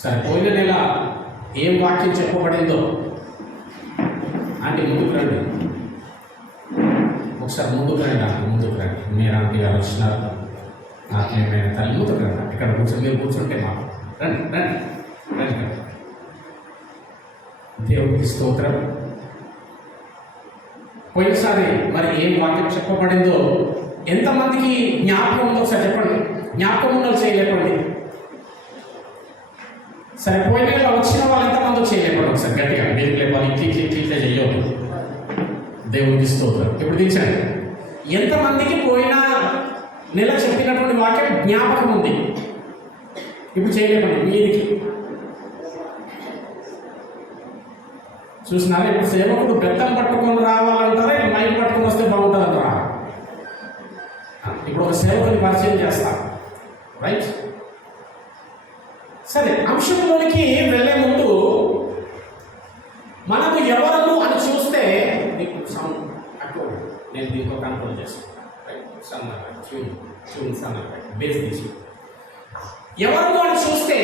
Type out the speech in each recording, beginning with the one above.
సరే, పోయిన నెల ఏం వాక్యం చెప్పబడిందో అంటే ముందుకు రండి, ఒకసారి ముందుకు రండి. మీరు ఆంటీ గారు వచ్చినారు, ఆత్మీయమైన తల్లి ముందుకు రండి. ఇక్కడ కూర్చొని మీరు కూర్చుంటే మాకు రండి. దేవుడికి స్తోత్రం. పోయినసారి మరి ఏం వాక్యం చెప్పబడిందో ఎంతమందికి జ్ఞాపకం ఉందో ఒకసారి చెప్పండి. జ్ఞాపకం ఉందో చేయలేపండి. సరే, పోయిన నెల వచ్చిన వాళ్ళు ఎంతమంది చేయలేపండి. ఒకసారి గట్టిగా మీరు లేపాలి. ఇట్లా చెయ్యదు. దేవుడికి స్తోత్రం. ఇప్పుడు దించండి. ఎంతమందికి పోయిన నెల చెప్పినటువంటి వాక్యం జ్ఞాపకం ఉంది? ఇప్పుడు చేయలేపండి మీదికి. చూసినారా? ఇప్పుడు సేవకుడు బెత్తం పట్టుకొని రావాలంటారా, ఇక మైక్ పట్టుకొని వస్తే బాగుంటుంది అంటారా? ఇప్పుడు ఒక సేవకుని పరిచయం చేస్తా, రైట్? సరే, అంశంలోనికి వెళ్ళే ముందు మనము ఎవరము అని చూస్తే, మీకు సౌండ్ అక్కడ నేను దీనికి కంట్రోల్ చేస్తాను, రైట్? సన్నగా బేస్ తీసి ఎవరు అని చూస్తే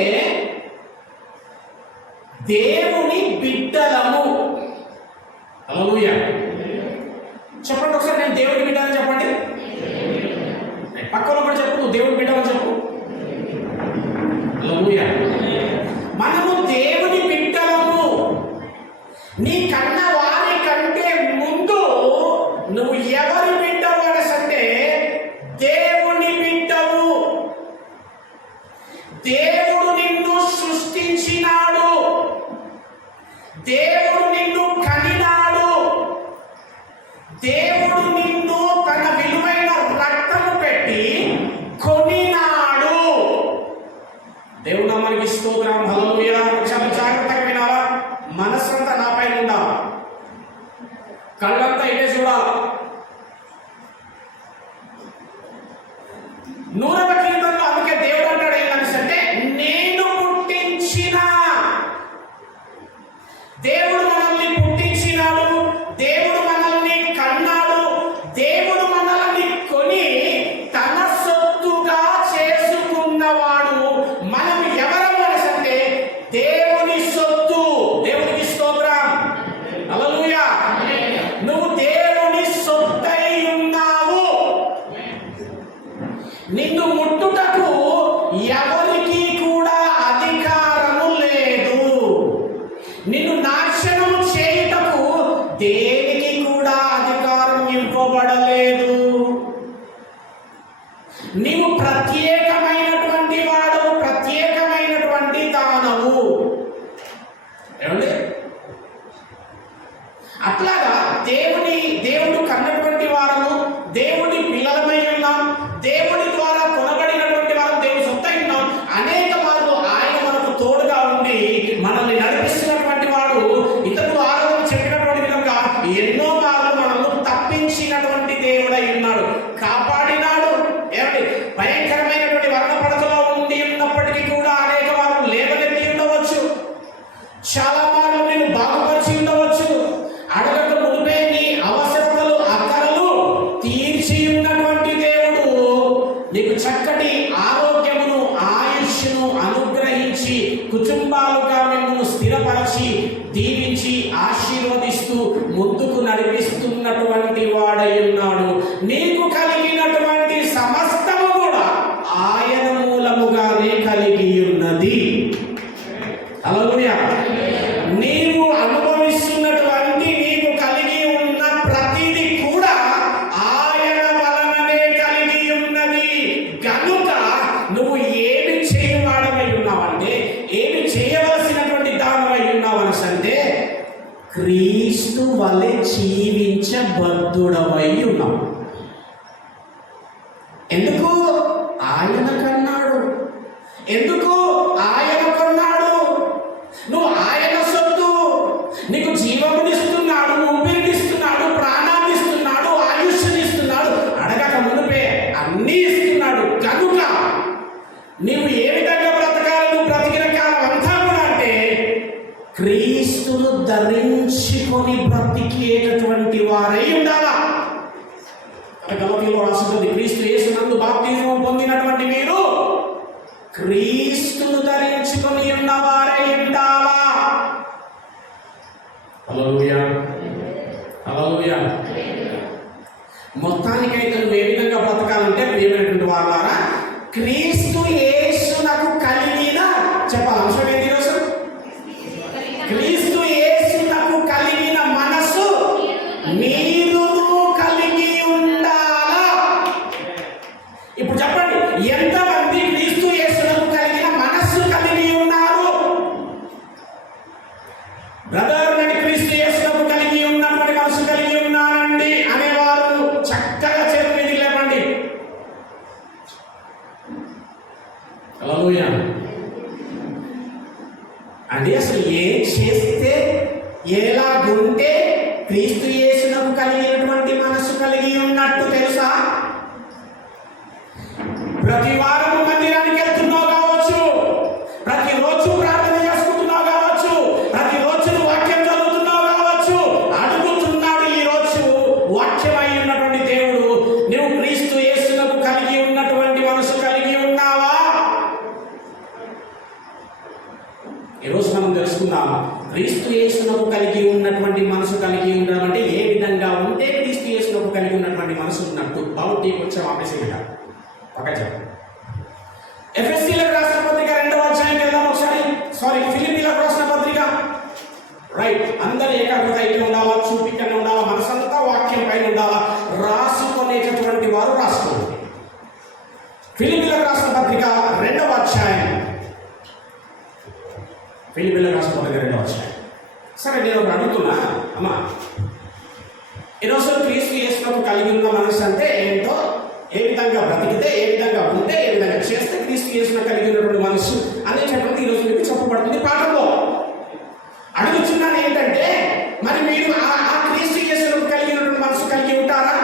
దేవుని బిడ్డలము. హల్లెలూయా చెప్పండి ఒకసారి. నేను దేవుని బిడ్డలని చెప్పండి. పక్కన కూడా చెప్పు, నువ్వు దేవుని బిడ్డలని చెప్పు. హల్లెలూయా. మనము దేవుని బిడ్డలము. నీ కన్న వారి కంటే ముందు నువ్వు ఎవరి బిడ్డవు అంటే దేవుని బిడ్డవు. దేవుడు నిన్ను సృష్టించినాడు, దేవుడు నిన్ను కనినాడు, దేవుడు నిన్ను తన విలువైన రక్తము పెట్టి కొనినాడు. దేవుడు నామానికి స్తోత్రం. హల్లెలూయా. చాలా జాగ్రత్తగా వినాలా. మనస్సంతా నా పైన ఉండాలి, కళ్ళంతా ఇదే చూడాలి. 100వ కీర్తనలో అందుకే దేవుడు అంటాడు ఏమనిసంటే, నేను పుట్టించిన. దేవుడు మనల్ని పుట్టించినాడు, దేవుడు మనల్ని కన్నాడు, దేవుడు మనల్ని కొని తన సొత్తుగా చేసుకున్నవాడు. మనం ఎవరము అంటే దేవుని సొత్తు. దేవునికి స్తోత్రం. హల్లెలూయా. నువ్వు దేవుని సొత్తై ఉన్నావు. నిన్ను ముట్టుటకు ఎవరికి కూడా అధికారము లేదు. నిన్ను నాశనము చేయుటకు దేనికి కూడా అధికారం ఇవ్వబడలేదు. నీవు ప్రత్యేకమైనటువంటి వాడు, ప్రత్యేకమైనటువంటి దానవు. ఏమండి? అట్లాగా దేవుడు కన్నటువంటి వారము, దేవుడి పిల్లలమై ఉన్నాం, దేవుడి ద్వారా కొనబడినటువంటి వారు, దేవుడు సొత్తై ఉన్నాం. అనేక మార్లు ఆయన మనకు తోడుగా ఉండి మనల్ని నడిపిస్తున్నటువంటి వాడు. ఇతరులు ఆరోగ్యం చెప్పినటువంటి విధంగా ఎన్నో మార్లు మనల్ని తప్పించినటువంటి దేవుడై ఉన్నాడు, కాపాడినాడు. ఏమండి? భయంకరమైనటువంటి వర్ణపడతలో ఉండి ఉన్నప్పటికీ కూడా అనేక మార్లు లేవనెత్తి ఉండవచ్చు, చాలా మార్లు నేను బాగుపరిచి ఉండవచ్చు. అడగక మునిపే నీ అవసరతలు అక్కరలు తీర్చి ఉన్నటువంటి దేవుడు నీకు చక్కటి ఆరోగ్యమును ఆయుష్ను అనుగ్రహించి కుటుంబాలుగా మిమ్మల్ని స్థిరపరిచి దీవించి ఆశీర్వదిస్తూ ముందుకు నడిపిస్తున్నటువంటి వాడై ఉన్నాడు. నీకు కలిగినటువంటి సమస్తము కూడా ఆయన మూలముగానే కలిగి ఉన్నది. హల్లెలూయా. నీవు అనుభవిస్తున్నటువంటి, నీకు కలిగి ఉన్న ప్రతిదీ కూడా ఆయన వలననే కలిగి ఉన్నది. కనుక నువ్వు ఏమి చేయవాడమై ఉన్నావంటే, ఏమి చేయవలసినటువంటి దానమై ఉన్నావనంటే క్రీస్తు వలె జీవించబద్ధుడవై ఉన్నావు. ఎందుకు? ఆయన కన్నాడు. ఎందుకు ఆయన కొన్నాడు? నువ్వు ఆయన సొత్తు. నీకు జీవమునిస్తున్నాడు, ఊపిరినిస్తున్నాడు, ప్రాణాన్ని ఇస్తున్నాడు, ఆయుష్నిస్తున్నాడు. అడగక మునిపే అన్నీ ఇస్తున్నాడు. కనుక నీవు ఏ విధంగా బ్రతకాలి? నువ్వు బ్రతికిన కాలం అంతా కూడా అంటే క్రీస్తును ధరించుకొని బ్రతికేటటువంటి వారై ఉండాలా. గలతీయులో రాస్తుంది, క్రీస్తు యేసునందు బాప్తిజం పొందినటువంటి మీరు క్రీస్తును ధరించుకొని ఉన్నవారై ఉండాలా. హల్లెలూయా, హల్లెలూయా. మొత్తానికైతే నువ్వు ఏ విధంగా బ్రతకాలంటే ప్రియమైనటువంటి వాళ్ళారా, క్రీస్తు యేసునకు కలిగిన, చెప్పాలి అంశం ఏంటి ఈరోజు? క్రీస్తు యేసునకు కలిగిన మనస్సు మీరును కలిగి ఉండాలా. ఇప్పుడు చెప్పండి, ఎంతమంది క్రీస్తు యేసునకు కలిగిన మనస్సు కలిగి ఉన్నారు? బ్రదర్, నేను క్రీస్తు యేసునకు కలిగి ఉన్నటువంటి మనస్సు కలిగి ఉన్నానండి అనేవారు చక్కగా చేతులు మీదకి లేపండి. హల్లెలూయా. అంటే అసలు ఏం చేస్తే, ఎలాగుంటే క్రీస్తు యేసునకు కలిగినటువంటి మనస్సు కలిగి ఉన్నట్టు తెలుసా? ప్రతి వారము మందిరానికి వెళ్తున్నావు కావచ్చు, ప్రతిరోజు ప్రార్థన చేసుకుంటున్నావు కావచ్చు, ప్రతిరోజు వాక్యం చదువుతున్నావు కావచ్చు. అడుగుతున్నాడు ఈరోజు వాక్యమై ఉన్నటువంటి దేవుడు, నువ్వు క్రీస్తు యేసునకు కలిగి ఉన్నటువంటి మనసు కలిగి ఉన్నావా? ఈరోజు మనం తెలుసుకుందాం, క్రీస్తు యేసునకు కలిగి ఉన్నటువంటి మనసు కలిగి ఉండడం అంటే ఏ విధంగా ఉంటే క్రీస్తు యేసునకు కలిగి ఉన్నటువంటి మనసు ఉన్నట్టు. బాగుంటే వచ్చాం ఆపేసేట పక్క చెప్పండి. ఎఫెసీయులకు రాసిన పత్రిక 2వ అధ్యాయానికి వెళ్దాం ఒకసారి. ఫిలిప్పీలకు రాసిన పత్రిక. రైట్, అందరూ ఏకాగ్రత అయితే ఉండాలా, చూపికనే ఉండాలా, మనసంతా వాక్యం పైన ఉండాలా. రాసుకునేటటువంటి వారు రాసుకోండి. ఫిలిప్పీలకు రాసిన పత్రిక 2వ అధ్యాయం. ఫిలిప్పీలకు రాసిన పత్రిక 2వ అధ్యాయం. సరే, నేను ఒకటి అడుగుతున్నా అమ్మా, ఈరోజు క్రీస్తు యేసునకు కలిగి ఉన్న మనసు అంటే ఏంటో, ఏ విధంగా బ్రతికితే, ఏ విధంగా ఉంటే, ఏ విధంగా చేస్తే క్రీస్తు యేసునకు కలిగి ఉన్నటువంటి మనసు అనేటటువంటి ఈరోజు మీకు చెప్పబడుతుంది పాఠంలో. అడుగుతున్నాను ఏంటంటే, మరి మీరు ఆ క్రీస్తు యేసునకు కలిగినటువంటి మనసు కలిగి ఉంటారా?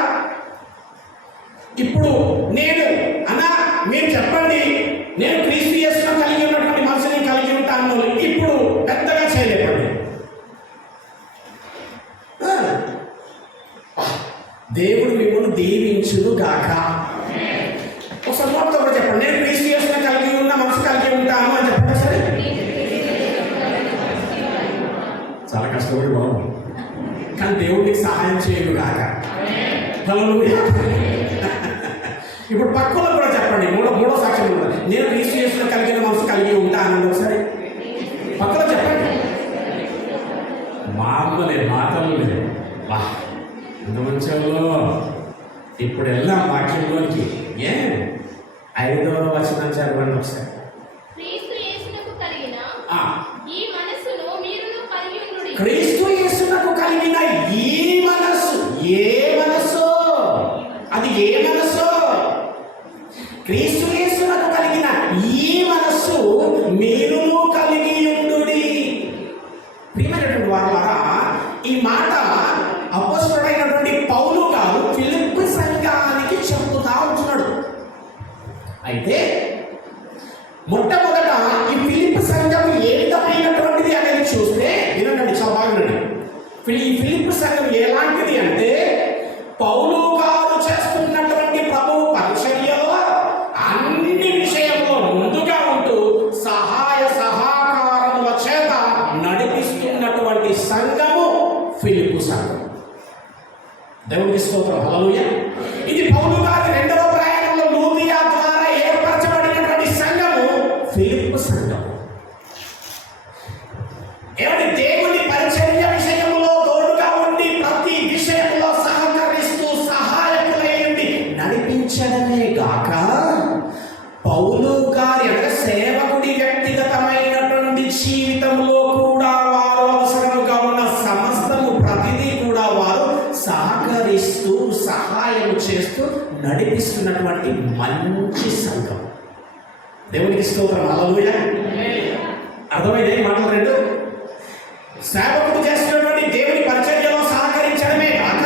ఇప్పుడు నేను మీరు చెప్పండి, నేను క్రీస్తు యేసునకు కలిగి ఉన్నటువంటి మనసుని కలిగి ఉంటాను. ఇప్పుడు పెద్దగా చేయలేపండి. దేవుడు మిమ్మల్ని దీవించును గాక. ఒకసారి మొత్తం కూడా చెప్పండి, నేను క్రీస్తు యేసును కలిగి ఉన్న మనసు కలిగి ఉంటాను అని చెప్పండి. సరే, చాలా కష్టపడి బాగుంది, కానీ దేవుడికి సహాయం చేయను గాక. హల్లెలూయా. ఇప్పుడు పక్కలో కూడా చెప్పండి, మూడో సాక్ష్యం ఉన్నది, నేను క్రీస్తు యేసును కలిగిన మనసు కలిగి ఉంటాను. ఒకసారి పక్కలో చెప్పండి. మాటలు లేదు. ఎంత మంచంలో. ఇప్పుడు వెళ్దాం వాక్యంలోనికి. 5వ వచనం చదవండి ఒకసారి. క్రీస్తు యేసునకు కలిగిన ఈ మనస్సును ఏ మనస్సు, అది ఏ మనస్సు? క్రీస్తు యేసునకు కలిగిన ఈ మనస్సు మీరును కలిగి ఉండుడి. ప్రియమైనటువంటి వారలారా, ఈ మాట అపొస్తలుడైనటువంటి పౌలు గారు ఫిలిప్పీ సంఘానికి చెప్పుతా ఉంటున్నాడు. అయితే మొట్టమొదట ఈ ఫిలిప్పీ సంఘం ఏ విధమైనటువంటిది అనేది చూస్తే వినండి, చాలా బాగుండండి. ఈ ఫిలిప్పీ సంఘం ఎలాంటిది అంటే, పౌలు గారు చేస్తున్నటువంటి ప్రభువు పరిచర్యలో అన్ని విషయంలో ముందుగా ఉంటూ సహాయ సహకారముల చేత నడిపిస్తున్నటువంటి సంఘము ఫిలిప్పీ సంఘం. దేవునికి స్తోత్రం, హల్లెలూయా. ఇది పౌలు గారి 2వ ప్రయాణంలో లూదియా ద్వారా ఏర్పరచబడినటువంటి సంఘము ఫిలిప్పీ సంఘం. ఏమంటే, దేవుని పరిచర్య విషయంలో తోడుగా ఉండి ప్రతి విషయంలో సహకరిస్తూ సహాయకులై ఉండి నడిపించడమే గాక, పౌలు గారి సేవకుడి వ్యక్తిగతమైనటువంటి జీవితంలో కూడా వారు అవసరముగా ఉన్న సమస్తము ప్రతిదీ కూడా వారు సహకరిస్తూ సహాయం చేస్తూ నడిపిస్తున్నటువంటి మంచి సంఘం. దేవునికి స్తోత్రం, హల్లెలూయా. అర్థమైంది మాటలు రెండు? సేవకుడు చేస్తున్నటువంటి దేవుని పరిచర్యలో సహకరించడమే కాక,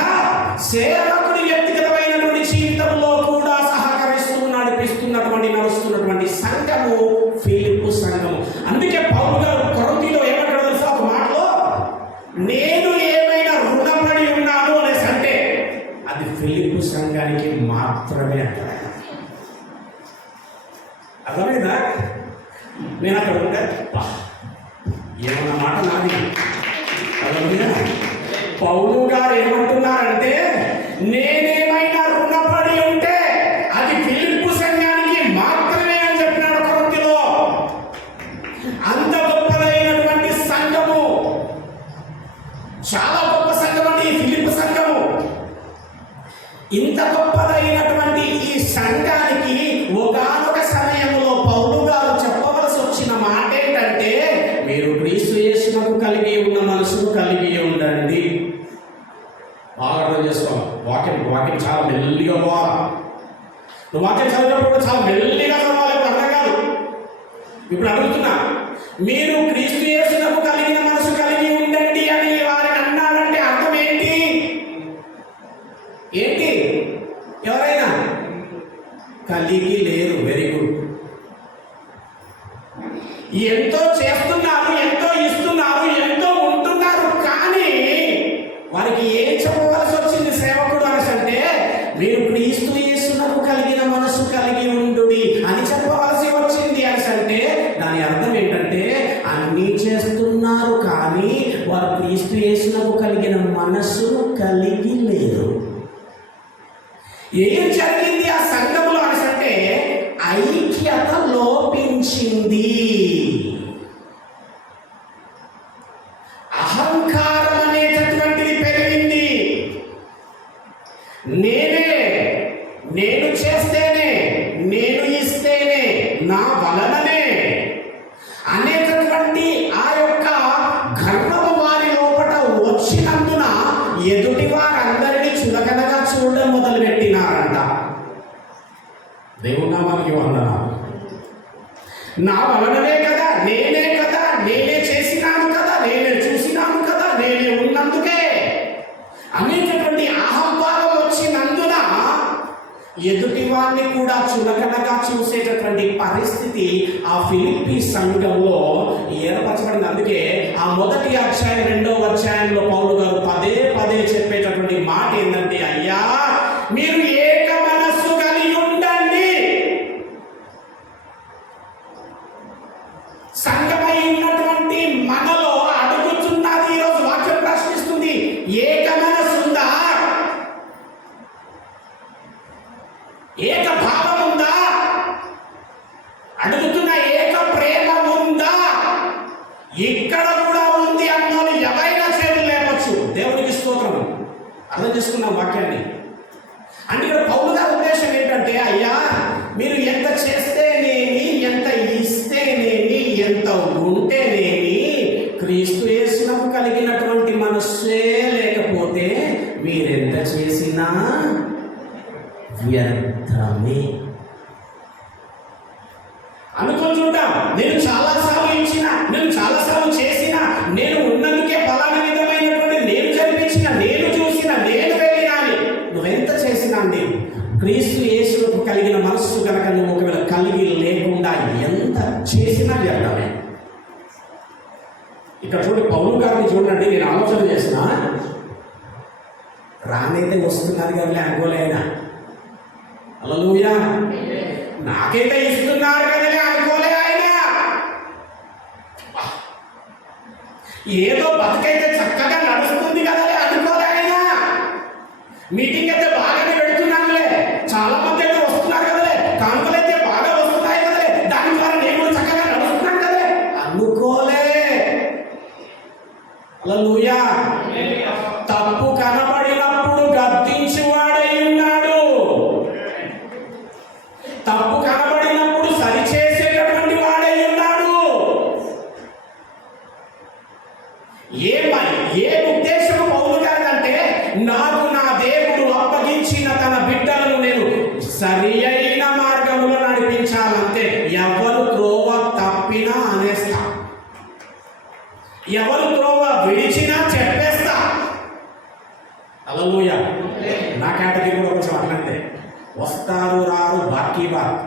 సేవకుడి వ్యక్తిగతమైనటువంటి జీవితంలో కూడా సహకరిస్తూ నడుస్తున్నటువంటి సంఘము ఫిలిప్పీ సంఘము. అందుకే పౌలు గారు కొరింథీలో ఏమంటాడో తెలుసా? ఒక మాటలో, నేను ఏమైనా రుణపడి ఉన్నాను అనేసి అంటే అది ఫిలిప్పీ సంఘానికి మాత్రమే అంటారు. అర్థమైందా? నేను అక్కడ ఉంటే ఏమన్న మాట నాది. పౌలు గారు ఏమంటున్నారంటే, నేనేమైనా రుణపడి ఉంటే అది ఫిలిప్పు సంఘానికి మాత్రమే అని చెప్పినాడు కొరింథీలో. అంత గొప్పదైనటువంటి సంఘము, చాలా గొప్ప సంఘం అండి ఈ ఫిలిప్పు సంఘము. ఇంత గొప్పదైనటువంటి ఈ సంఘానికి ఒకానొక సమయంలో పౌలు గారు చెప్పవలసి వచ్చిన మాట ఏంటంటే, మీరు క్రీస్తు యేసునకు కలిగి ఉన్న మనసును కలిగి ఉండండి. బాగా అర్థం చేసుకోవాలి. వాక్యం చాలా మెల్లిగా పోవాలి. నువ్వు వాక్యం చదివినప్పుడు చాలా మెల్లిగా చదవాలి. ఇప్పుడు అర్థం కాదు. ఇప్పుడు అడుగుతున్నా, మీరు క్రీస్తు యేసునకు కలిగిన మనసు కలిగి ఉండండి అని వారిని అన్నాడంటే అర్థం ఏంటి? ఏంటి? ఎవరైనా కలిగి లేరు. Very good. ఎంతో చేస్తున్నారు, ఎంతో ఇస్తున్నారు, ఎంతో ఉంటున్నారు, కానీ వారికి ఏం చెప్పవలసి వచ్చింది సేవకుడు అంటే, మీరు క్రీస్తు యేసునకు కలిగిన మనసు కలిగి ఉండుడి అని చెప్పవలసి వచ్చింది అంటే దాని అర్థం ఏంటంటే, అన్నీ చేస్తున్నారు కానీ వారు క్రీస్తు యేసునకు కలిగిన మనస్సును కలిగి లేరు. ఏం జరిగింది ఆ సంఘంలో అంటే, ఐక్యత లోపించింది. అహంకారం అనేటటువంటిది పెరిగింది. నేను చేస్తేనే, నేను ఇస్తేనే, నా వలననే అనేటటువంటి ఆ యొక్క గర్వము వారి లోపల వచ్చినందున ఎదుటి వారందరినీ చులకనగా చూడడం మొదలుపెట్టినారంట. దేవుని నామానికి వందనాలు. నా వలననే కదా, నేనే కదా, నేనే చేసినాను కదా, నేనే చూసినాను కదా, నేనే ఉన్నందుకే అనేటటువంటి అహంభావం వచ్చినందున ఎదుటి వారిని కూడా చులకనగా చూసేటటువంటి పరిస్థితి ఆ ఫిలిప్పీ సంఘంలో ఏర్పరచబడింది. అందుకే ఆ మొదటి అధ్యాయం 2వ అధ్యాయంలో పౌలు గారు పదే పదే చెప్పేటటువంటి మాట ఏంటంటే, అయ్యా మీరు ఏక మనస్సు కలిగి ఉండండి. సంఘమై ఉన్నటువంటి మనలో అడుగుతున్నది ఈరోజు వాక్యం ప్రశ్నిస్తుంది, ఏక మనస్సు ఉందా? ఏక భావం ఉందా? అడుగుతున్న ఏక ప్రేమ ఉందా? ఇక్కడ కూడా ఉంది అన్నోని ఎవరైనా చేతులు లేవచ్చు. దేవునికి స్తోత్రం. అర్థం చేసుకున్నాం వాక్యాన్ని. అంటే ఇక్కడ పౌలు గారి ఉద్దేశం ఏంటంటే, అయ్యా మీరు ఎంత చేస్తేనేమి, ఎంత ఇస్తేనేమి, ఎంత ఉంటేనేమి, క్రీస్తు యేసునకు కలిగినటువంటి మనస్సే లేకపోతే మీరెంత చేసినా వ్యర్థమే అనుకుంటుంటాం. నేను చాలాసార్లు ఇచ్చిన, నేను చాలాసార్లు చేసిన, నేను ఉన్నందుకే ఫలానా విధమైనటువంటి, నేను జరిపించిన, నేను చూసిన, నేను వెళ్ళినా అని నువ్వెంత చేసినా అండి, క్రీస్తు యేసుకు కలిగిన మనస్సు కనుక నువ్వు ఒకవేళ కలిగి లేకుండా ఎంత చేసినా వ్యర్థమే. ఇక్కడ చూడండి, పౌలు గారిని చూడండి. నేను ఆలోచన చేసిన, రానైతే వస్తున్నది కదలే అనుకోలేనా. హల్లెలూయా. నాకైతే ఇస్తున్నారు కదలే అనుకోలే ఆయన. ఏదో బతుకైతే చక్కగా నడుస్తుంది కదలే అనుకోలే ఆయన. మీటింగ్ అయితే బాగానే పెడుతున్నానులే, చాలా మంది అయితే వస్తున్నారు కదలే, కానుకలు అయితే బాగా వస్తున్నాయి కదలే, దాని ద్వారా నేను కూడా చక్కగా నడుస్తున్నాను కదలే అనుకోలే. హల్లెలూయా. తప్పు కనబడినప్పుడు గద్దించువాడై ఉన్నాడు. తప్పు కనబడినప్పుడు సరిచేసేటటువంటి వాడై ఉన్నాడు. ఏ ఉద్దేశము పౌలు గారిదంటే, నాకు నా దేవుడు అప్పగించిన తన బిడ్డలను నేను సరి అయిన మార్గంలో నడిపించాలంటే ఎవరు త్రోవ తప్పినా అనేస్తా, ఎవరు త్రోవ విడిచినా చెప్పేస్తా. హల్లెలూయా. నా కేటగిరీ కూడా కొంచెం అట్లంటే, వస్తారు రారు బాకీ బాక్,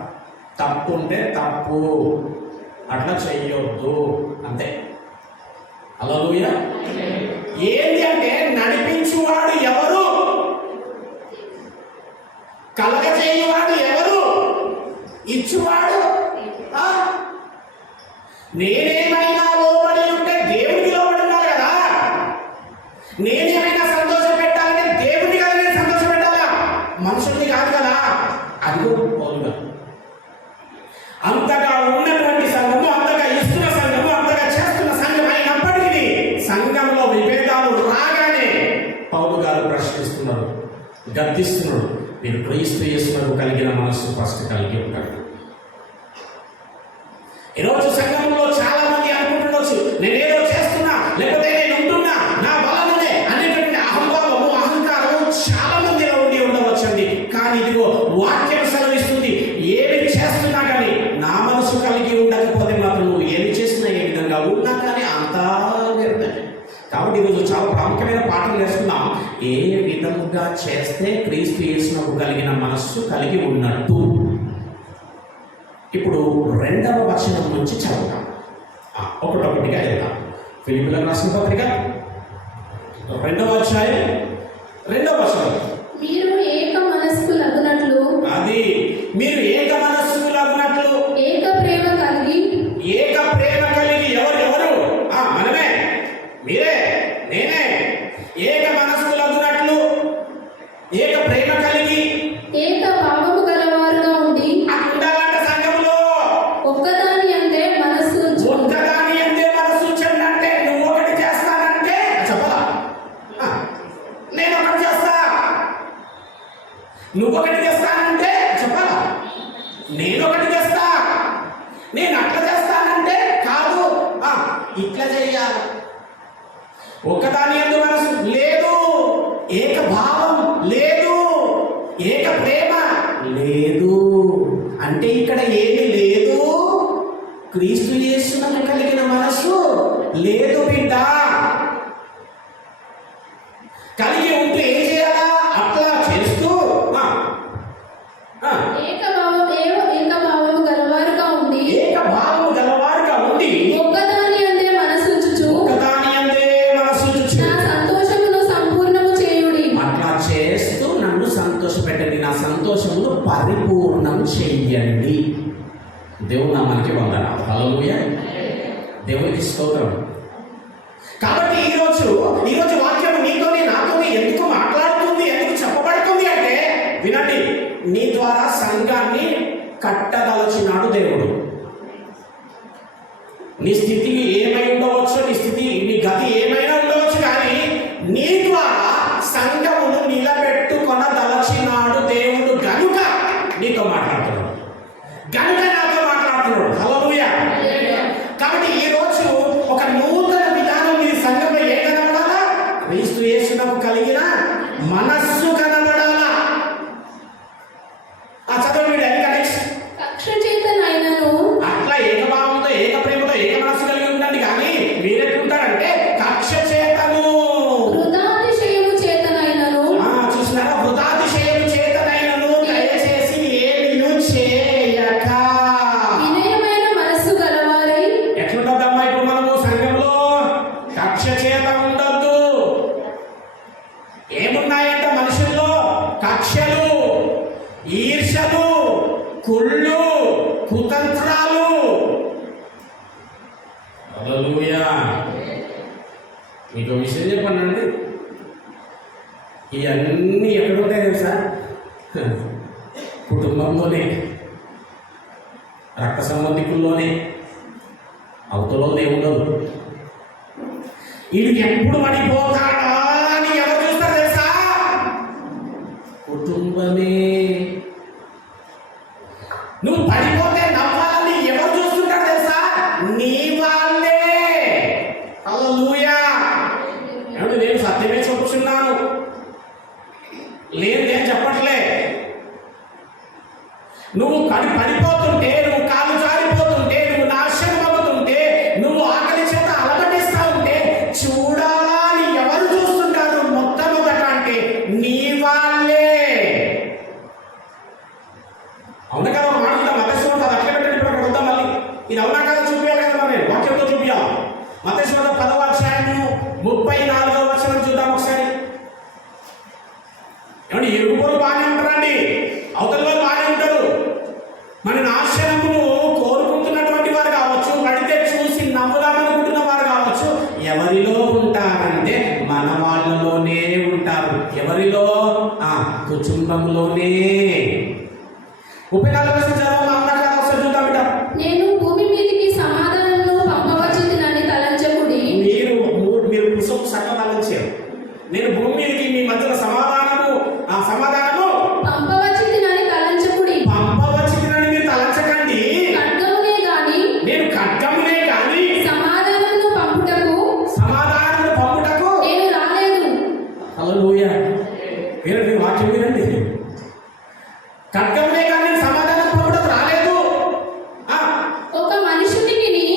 తప్పు ఉంటే తప్పు, అట్లా చెయ్యొద్దు, అంతే. హల్లెలూయా. ఏంటి అంటే, నడిపించువాడు ఎవరు, కలగచేయువాడు ఎవరు, ఇచ్చువాడు. నేనేమైనా లోబడి ఉంటే దేవుడికి లోబడి ఉండాలి కదా. నేనేమైనా సంతోషం పెట్టాలంటే దేవుడిని కదా నేను సంతోషం పెట్టాలా, మనుషుల్ని కాదు కదా. అదిగో పౌలుగా అంతగా ఉన్నటువంటి సంఘము, అంతగా ఇస్తున్న సంఘము, అంతగా చేస్తున్న సంఘం అయినప్పటికీ సంఘంలో విభేదాలు రాగానే పౌలు గారు ప్రశ్నిస్తున్నాడు, గద్దిస్తున్నాడు. మీరు క్రీస్తు యేసునకు కలిగిన మనస్సు ఫస్ట్ కలిగి ఉంటాడు. ఈరోజు సంఘంలో చాలా మంది అనుకుంటుండొచ్చు, నేనేదో చేస్తున్నా, లేకపోతే నేను ఉంటున్నా, నా బలమునే అనేటువంటి అహంభావము, అహంకారము చాలా మందిలో ఉండి ఉండవచ్చండి. కానీ ఇదిగో వాక్యం సెలవిస్తుంది, ఏమి చేస్తున్నా కానీ నా మనసు కలిగి ఉండకపోతే మాత్రం నువ్వు ఏమి చేసినా, ఏ విధంగా ఉన్నా కానీ అంతా వ్యర్థమే. కాబట్టి ఈరోజు చాలా ప్రాముఖ్యమైన పాఠం నేర్చుకున్నాం. ఏ విధముగా చేస్తే క్రీస్తు యేసునకు కలిగిన మనస్సు కలిగి ఉన్నట్టు. ఇప్పుడు 2వ వచనం నుంచి చదువుతాం, ఒకటొకటిగా వెళ్దాం. ఫిలిప్పీయులకు రాసిన పత్రిక 2వ అధ్యాయం 2వ వచనం. మీరు ఏక మనస్కులగునట్లు, అది మీరు ఏక మనస్కులగునట్లు, ఏక ప్రేమ కలిగి, ఏక ప్రేమ కలిగి. ఎవరు? మనమే, మీరే, నేనే. ఏక మనస్కులగునట్లు, ఏక ప్రేమ కలిగి, ఏక భావము గలవారుగా ఉండి, ఉండాలంట సంఘంలో. ఒక్కదాని అందే మనస్సు ఉంచు. ఒక్కదాని అందే మనస్సు ఉంచండి. అంటే నువ్వు ఒకటి చేస్తానంటే చెప్పదా, నేను ఒకటి చేస్తా. నువ్వు ఒకటి చేస్తానంటే చెప్పాలా, నేను ఒకటి చేస్తా. నేను అట్లా చేస్తానంటే కాదు, ఇట్లా చెయ్యాలి. ఒక్కదాని యందు మనసు లేదు, ఏక భావం లేదు, ఏక ప్రేమ లేదు. అంటే ఇక్కడ ఏమి లేదు, క్రీస్తు యేసునకు కలిగిన మనసు లేదు బిడ్డ. కలిగి ఉంటూ ఏం చేయాలా, అట్లా చేస్తూ ఏక భావము గలవారుగా ఉండి, ఏక భావము గలవారుగా ఉండి, ఒక్కదాని అందే మనస్సు ఉంచుచు, ఒకదాని అందే మనసు ఉంచుచు, నా సంతోషమును సంపూర్ణము చేయుడి. అట్లా చేస్తూ నన్ను సంతోషపెట్టండి, నా సంతోషమును పరిపూర్ణం చెయ్యండి. దేవుడు నామానికి వందనాలు. హల్లెలూయా, దేవునికి స్తోత్రం. కాబట్టి ఈరోజు వాక్యం నీతోని నాతోని ఎందుకు మాట్లాడుతుంది, ఎందుకు చెప్పబడుతుంది అంటే వినండి, నీ ద్వారా సంఘాన్ని కట్టదలచినాడు దేవుడు. నీ స్థితి ఏమై ఉండవచ్చు, నీ గతి ఏమైనా ఉండవచ్చు, కానీ నీ ద్వారా సంఘమును నిలబెట్టుకొనదలచినాడు దేవుడు. గనుక నీతో మాట్లాడుతున్నాడు, గనుక నాతో మాట్లాడుతున్నాడు. హల్లెలూయా. కాబట్టి ఈ రోజు ఒక నూతన విధానం నీ సంఘంలో ఏ కనబడాలా, క్రీస్తు యేసునకు కలిగిన మనస్సు కనబడాలా. చదవండి నెక్స్ట్. కక్ష చేతనైనను, అట్లా ఏకభావంతో, ఏక ప్రేమతో, ఏక మనస్సు కలిగి ఉండండి. కానీ మీరెట్లుంటారంటే కక్ష చేతను, వృధాతిశయము చేతనైనను, చూసినారా, వృధాతిశయము చేతనైనను దయచేసి ఏమీ చేయక వినయమైన మనస్సు గలవారై. ఎట్లుంటదమ్మా ఇప్పుడు మనము సంఘంలో? కక్ష చేత ఉండద్దు. ఏమున్నాయంట మనుషుల్లో? కక్షలు, ఈర్షలు, కుళ్ళు, కుతంత్రాలు. హల్లెలూయా. మీకు విషయం చెప్పండి, ఇవన్నీ ఎక్కడుంటాయి తెలుసా? కుటుంబంలోనే, రక్త సంబంధికుల్లోనే. అవతలో దేవుడదు. ఇది ఎప్పుడు పడిపోతాడా అని ఎవరు చూస్తారు తెలుసా? కుటుంబమే. నువ్వు పడిపోతే నవ్వాలని ఎవరు చూస్తుంటారు తెలుసా? నీ వాళ్ళే. హల్లెలూయా. ఏమంటే నేను సత్యమే చెప్పుచున్నాను, లేదు నేను చెప్పట్లే. నువ్వు పడిపోతుంటే, నువ్వు కాలు జారిపోతుంటే, నువ్వు నాశనం అవుతుంటే, నువ్వు ఆకలి చేత అలమటిస్తా ఉంటే చూడాలా అని ఎవరు చూస్తుంటారు మొట్టమొదట అంటే నీ వాళ్ళే. అవునా కదా? ఒక మాట మత్తయి వార్త అట్లే పెట్టండి. ఇప్పుడు అక్కడ వద్దాం మళ్ళీ. ఇది అవునా కదా చూపించాలి కదా, మరి వాక్యంతో చూపించాలి. మత్తయి వార్త 10వ అధ్యాయము 34వ వచనం చూద్దాం ఒకసారి. ఏమంటే ఇరుగుపొరుగు బాగానే ఉంటారండి, అవతల వాళ్ళు బాగానే ఉంటారు. మన నాశనమును కోరుకుంటున్నటువంటి వారు కావచ్చు, పడితే చూసి కుటుంబంలోనే. 34 వర్షం చదవాలి అన్నా కదా, ఒకసారి చూద్దాం బిడ్డ. నేను భూమి మీదికి సమాధానమును పంపవచ్చునని తలంచకుడి. మీరు పుస్తకం సగం తలంచారు. నేను భూమి మీదకి మీ మధ్యలో సమాధానము పంపవచ్చునని తలంచకుడి. పంపవచ్చునని మీరు తలంచకండి. ఖడ్గమునే గాని నేను ఖడ్గమునే గాని సమాధానమును పంపుటకు నేను రాలేదు. హల్లెలూయా. వినండి, వాక్యం వినండి. ఖడ్గమునే గాని నేను సమాధానం పంపుటకు రాలేదు. ఒక మనుషునికిని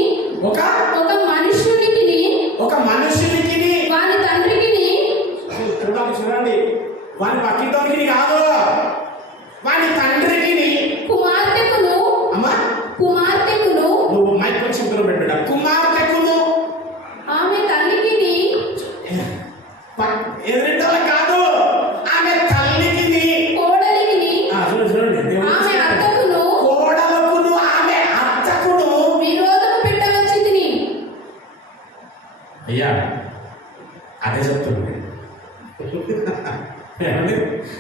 వాని తండ్రికిని చూడండి, వాని పక్కింటోనికి కాదు, వాని తండ్రికి కుమార్తెకును నువ్వు మైక్ వచ్చి పెట్టా. కుమార్తెకును ఆమె తల్లికిని ఎదురింటోళ్ళ కాదు, ఆమె తల్లికి కోడలికిని చూడండి, ఆమె అత్తకును కోడలకును ఆమె అత్తకును విరోధము పెట్టవచ్చితిని. అయ్యా అదే చెప్తుంది.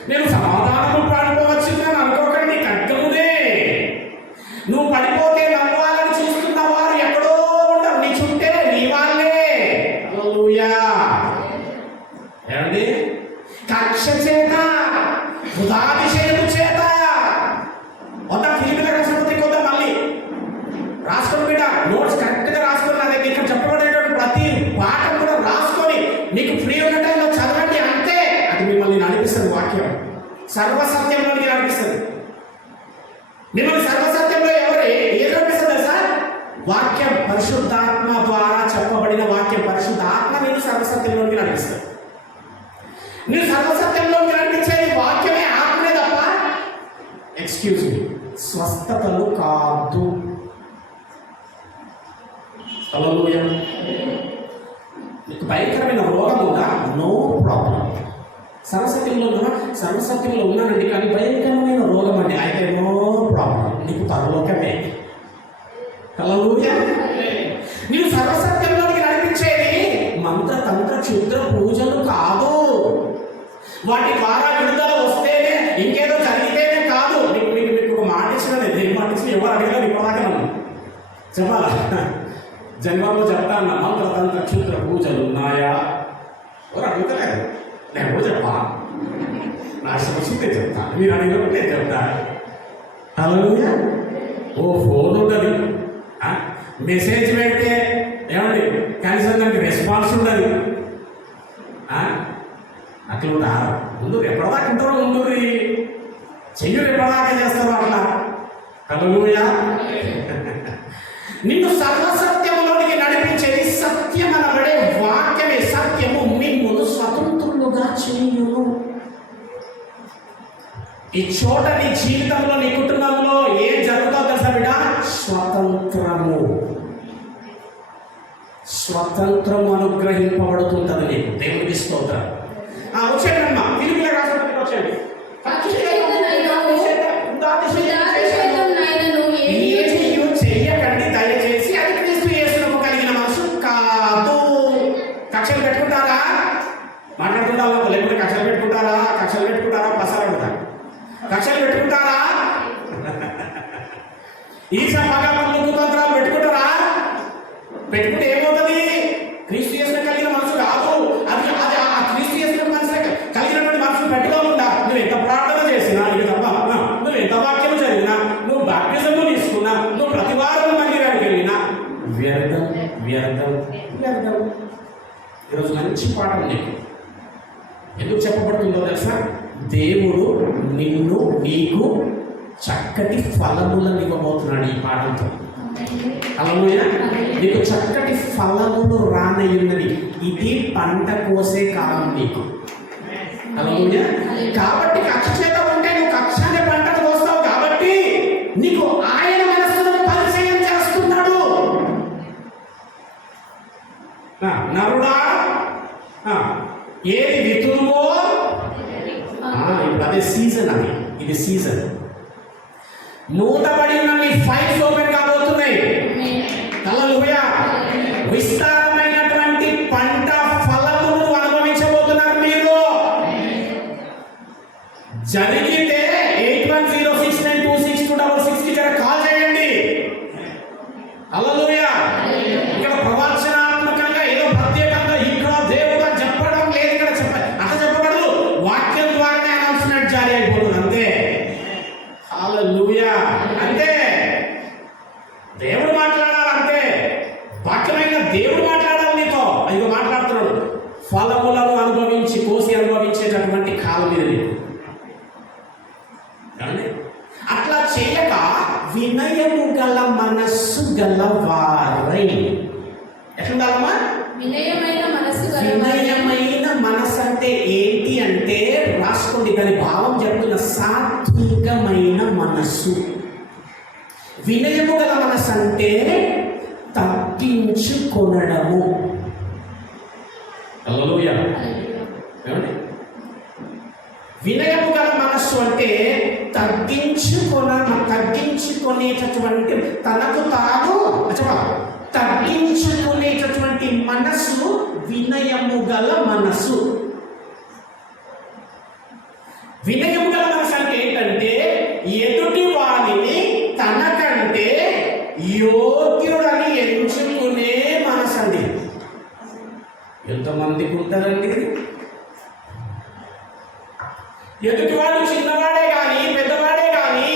నేను సమాధానము పడిపోవచ్చు అని అనుకోకండి. ఖడ్గమునే. నువ్వు పడిపోతే నవ్వాలని చూస్తున్న వారు ఎక్కడో ఉండరు, నీ చుట్టే, నీ వాళ్ళే. హల్లెలూయా. ఏమండి? కక్ష చేత, హృదాతిశయము చేత ఫిలిపిలకు రాసిన పత్రిక మళ్ళీ రాసుకొని బిడ్డ, నోట్స్ కరెక్ట్గా రాసుకొని, నా దగ్గర ఇక్కడ చెప్పబడేటువంటి ప్రతి పాఠం కూడా రాసుకొని నీకు ఫ్రీ ఉన్న టైంలో చదవండి. అంతే, అది మిమ్మల్ని నడిపిస్తుంది. వాక్యం సర్వసత్యంలోనికి నడిపిస్తుంది. మిమ్మల్ని సర్వసత్యంలో ఏది నడిపిస్తుంది సార్? వాక్యం, పరిశుద్ధాత్మ ద్వారా చెప్పబడిన వాక్యం. పరిశుద్ధాత్మ నేను సర్వసత్యంలోనికి నడిపిస్తుంది. నేను సర్వసత్యంలోకి నడిపించేది వాక్యమే, ఆత్మే తప్ప ఎక్స్క్యూజ్ మీ స్వస్థతలు కాదు. హల్లెలూయా. నీకు భయంకరమైన రోగం ఉందా? No problem. సర్వసత్యంలో ఉన్నానండి, కానీ భయంకరమైన రోగం అండి, అయితే నో ప్రాబ్లం, నీకు పరలోకమే. హల్లెలూయా. నీవు సర్వసత్యంలోకి నడిపించేది మంత్రతంత్ర క్షుద్ర పూజలు కాదు. వాటి ద్వారా విడుదల వస్తేనే, ఇంకేదో జరిగితేనే కాదు. మీకు ఒక మాట ఇచ్చిన, ఏం మాట ఇచ్చిన ఎవరు అడిగినా ఇప్పటిదాకా నన్ను చెప్పాలా? జన్మలో చెప్తాను, మంత్రతంత్ర క్షుద్ర పూజలు ఉన్నాయా? ఎవరు అడుగుతలేదు. నేను చెప్పా, నా సమస్యతే చెప్తా, మీరు అడిగినప్పుడు నేను చెప్తా. హల్లెలూయా. ఓ ఫోన్ ఉండదు, మెసేజ్ పెడితే ఏమండి కనీసం దానికి రెస్పాన్స్ ఉండదు. అట్లా ఉంటారు. ముందు ఎప్పటిదాకా ఉంటారో ఉంటుంది, చెయ్యరు ఎప్పటిదాకా చేస్తారు అట్లా. హల్లెలూయా. నిన్ను సర్వసత్యములోనికి నడిపించేది సత్యం అనబడే వాక్యమే. సత్యము మిమ్మును స్వతంత్రులుగా చేయును. ఈ చోట నీ జీవితంలో, నీ కుటుంబంలో ఏం జరుగుతుందో తెలుసా బిడ్డ? స్వతంత్రము అనుగ్రహింపబడుతుంటుంది నీకు. దేవుడికి స్తోత్రం. వచ్చేయండమ్మా, ఫిలిపిలకు రాసిన పత్రిక వచ్చేయండి. చెయ్యకండి దయచేసి, అది క్రీస్తు యేసునకు కలిగిన మనసు కాదు. కక్షలు పెట్టుకుంటారా? మాట్లాడుకుంటా, లేకపోతే కక్షలు పెట్టుకుంటారా? పసారంటారు. కక్షలు పెట్టుకుంటారా? ఈ సమాగమంలో కుతంత్రాలు పెట్టుకుంటారా? పెట్టుకుంటే ఏమవుతుంది? క్రీస్తు యేసునకు కలిగిన మనసు కాదు. అది ఆ క్రీస్తు యేసునకు మనసు కలిగినటువంటి మనసు పెట్టుకోకుండా నువ్వు ఎంత ప్రార్థన చేసినా, నువ్వు ఎంత వాక్యం చదివినా, నువ్వు బాప్టిజము తీసుకున్నా, నువ్వు ప్రతి వారం మందిరానికి వెళ్ళినా వ్యర్థం. ఈరోజు మంచి పాఠం నీకు ఎందుకు చెప్పబడుతుందో తెలుసా? దేవుడు నీకు చక్కటి ఫలములను ఇవ్వబోతున్నాడు ఈ పాఠంతో. హల్లెలూయా. నీకు చక్కటి ఫలములు రానయ్యున్నది. ఇది పంట కోసే కాలం నీకు. హల్లెలూయా. కాబట్టి కక్ష చేత ఉంటే నువ్వు కక్ష అనే పంటను కోస్తావు. కాబట్టి నీకు ఆయన మనస్సును పరిచయం చేస్తున్నాడు. నరుడా, ఏది వితురువో, ఇప్పుడు అదే సీజన్. ఇది సీజన్. మూతబడి ఉన్న నీ ఫైల్స్ ఓపెన్ కాబోతున్నాయి. హల్లెలూయా. విస్తారమైనటువంటి పంట ఫలమును అనుభవించబోతున్నారు మీరు. జరిగితే 8106926266 జర కాల్ చేయండి. హల్లెలూయా. ఇక్కడ ప్రవచనాత్మకంగా ఏదో ప్రత్యేకంగా ఇక్కడ దేవుడు అని చెప్పడం లేదు. ఇక్కడ అట్లా చెప్పబడదు. వాక్యం ద్వారానే అనౌన్స్మెంట్ జారీ అయిపోతుంది అంతే. హల్లెలూయా. అంతే, దేవుడు మాట్లాడాలి అంతే. వాక్యమైన దేవుడు మాట్లాడాలి నీతో. ఇదిగో మాట్లాడుతున్నాడు. ఫలములను అనుభవించి కోసి అనుభవించేటటువంటి కాలం ఇది. అట్లా చేయక వినయము గల మనస్సు గలవారై. ఎట్లుండాలమ్మా? వినయమైన మనస్సు వినయమైన మనస్సు అంటే ఏంటి అంటే, రాసుకోండి, దాని భావం చెప్తున్న సాత్వికమైన మనస్సు. వినయము గల మనస్సు అంటే తగ్గించుకొనడము. హల్లెలూయా. ఏమండి? వినయము గల మనస్సు అంటే తగ్గించుకునేటటువంటి, తనకు తాను తగ్గించుకునేటటువంటి మనస్సు వినయము గల మనస్సు. వినయము గల మనస్సు అంటే ఏంటంటే ఎదుటి వారిని తనకంటే యోగ్యుడని ఎంచుకునే మనసు అండి. ఎంతమందికి ఉంటారండి? ఎదుటివాడు చిన్నవాడే కానీ, పెద్దవాడే కానీ,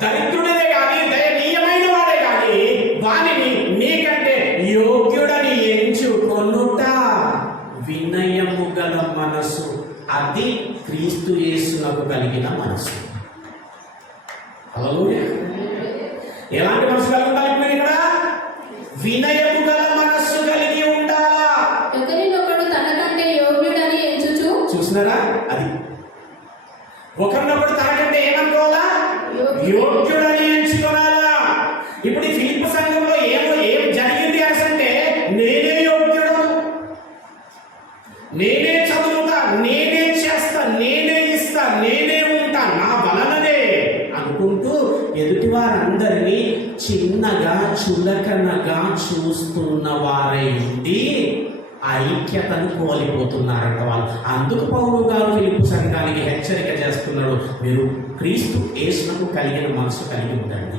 దరిద్రుడే కానీ, దయనీయమైన వాడే కానీ, వానిని నీకంటే యోగ్యుడని ఎంచుకొనుట వినయము గల మనసు. అది క్రీస్తు యేసునకు కలిగిన మనసు. హల్లెలూయా. ఎలాంటి మనసు కలిగి ఉండాలి? ఇక్కడ వినయము గల మనస్సు కలిగి ఉండాలా. ఒకరినొకడు తనకంటే యోగ్యుడని ఎంచుచు. చూసినారా? అది ఒకరినొకడు తనకంటే ఏమనుకోవాలా? యోగ్యుడని ఎంచుకోవాలా. ఇప్పుడు ఈ ఫిలిప్పీ సంఘంలో ఏం జరిగింది అంటే, నేనే యోగ్యుడు, నేనే చదువుతా, నేనే చేస్తా, నేనే ఇస్తా, నేనే ఉంటా, నా వలననే అనుకుంటూ ఎదుటి వారందరినీ చిన్నగా చులకనగా చూస్తున్న వారై ఉండి ఐక్యతను కోల్పోతున్నారంట వాళ్ళు. అందుకు పౌలు గారు ఫిలిప్పీ సంఘానికి హెచ్చరిక చేస్తున్నాడు, మీరు క్రీస్తు యేసునకు కలిగిన మనసు కలిగి ఉండండి.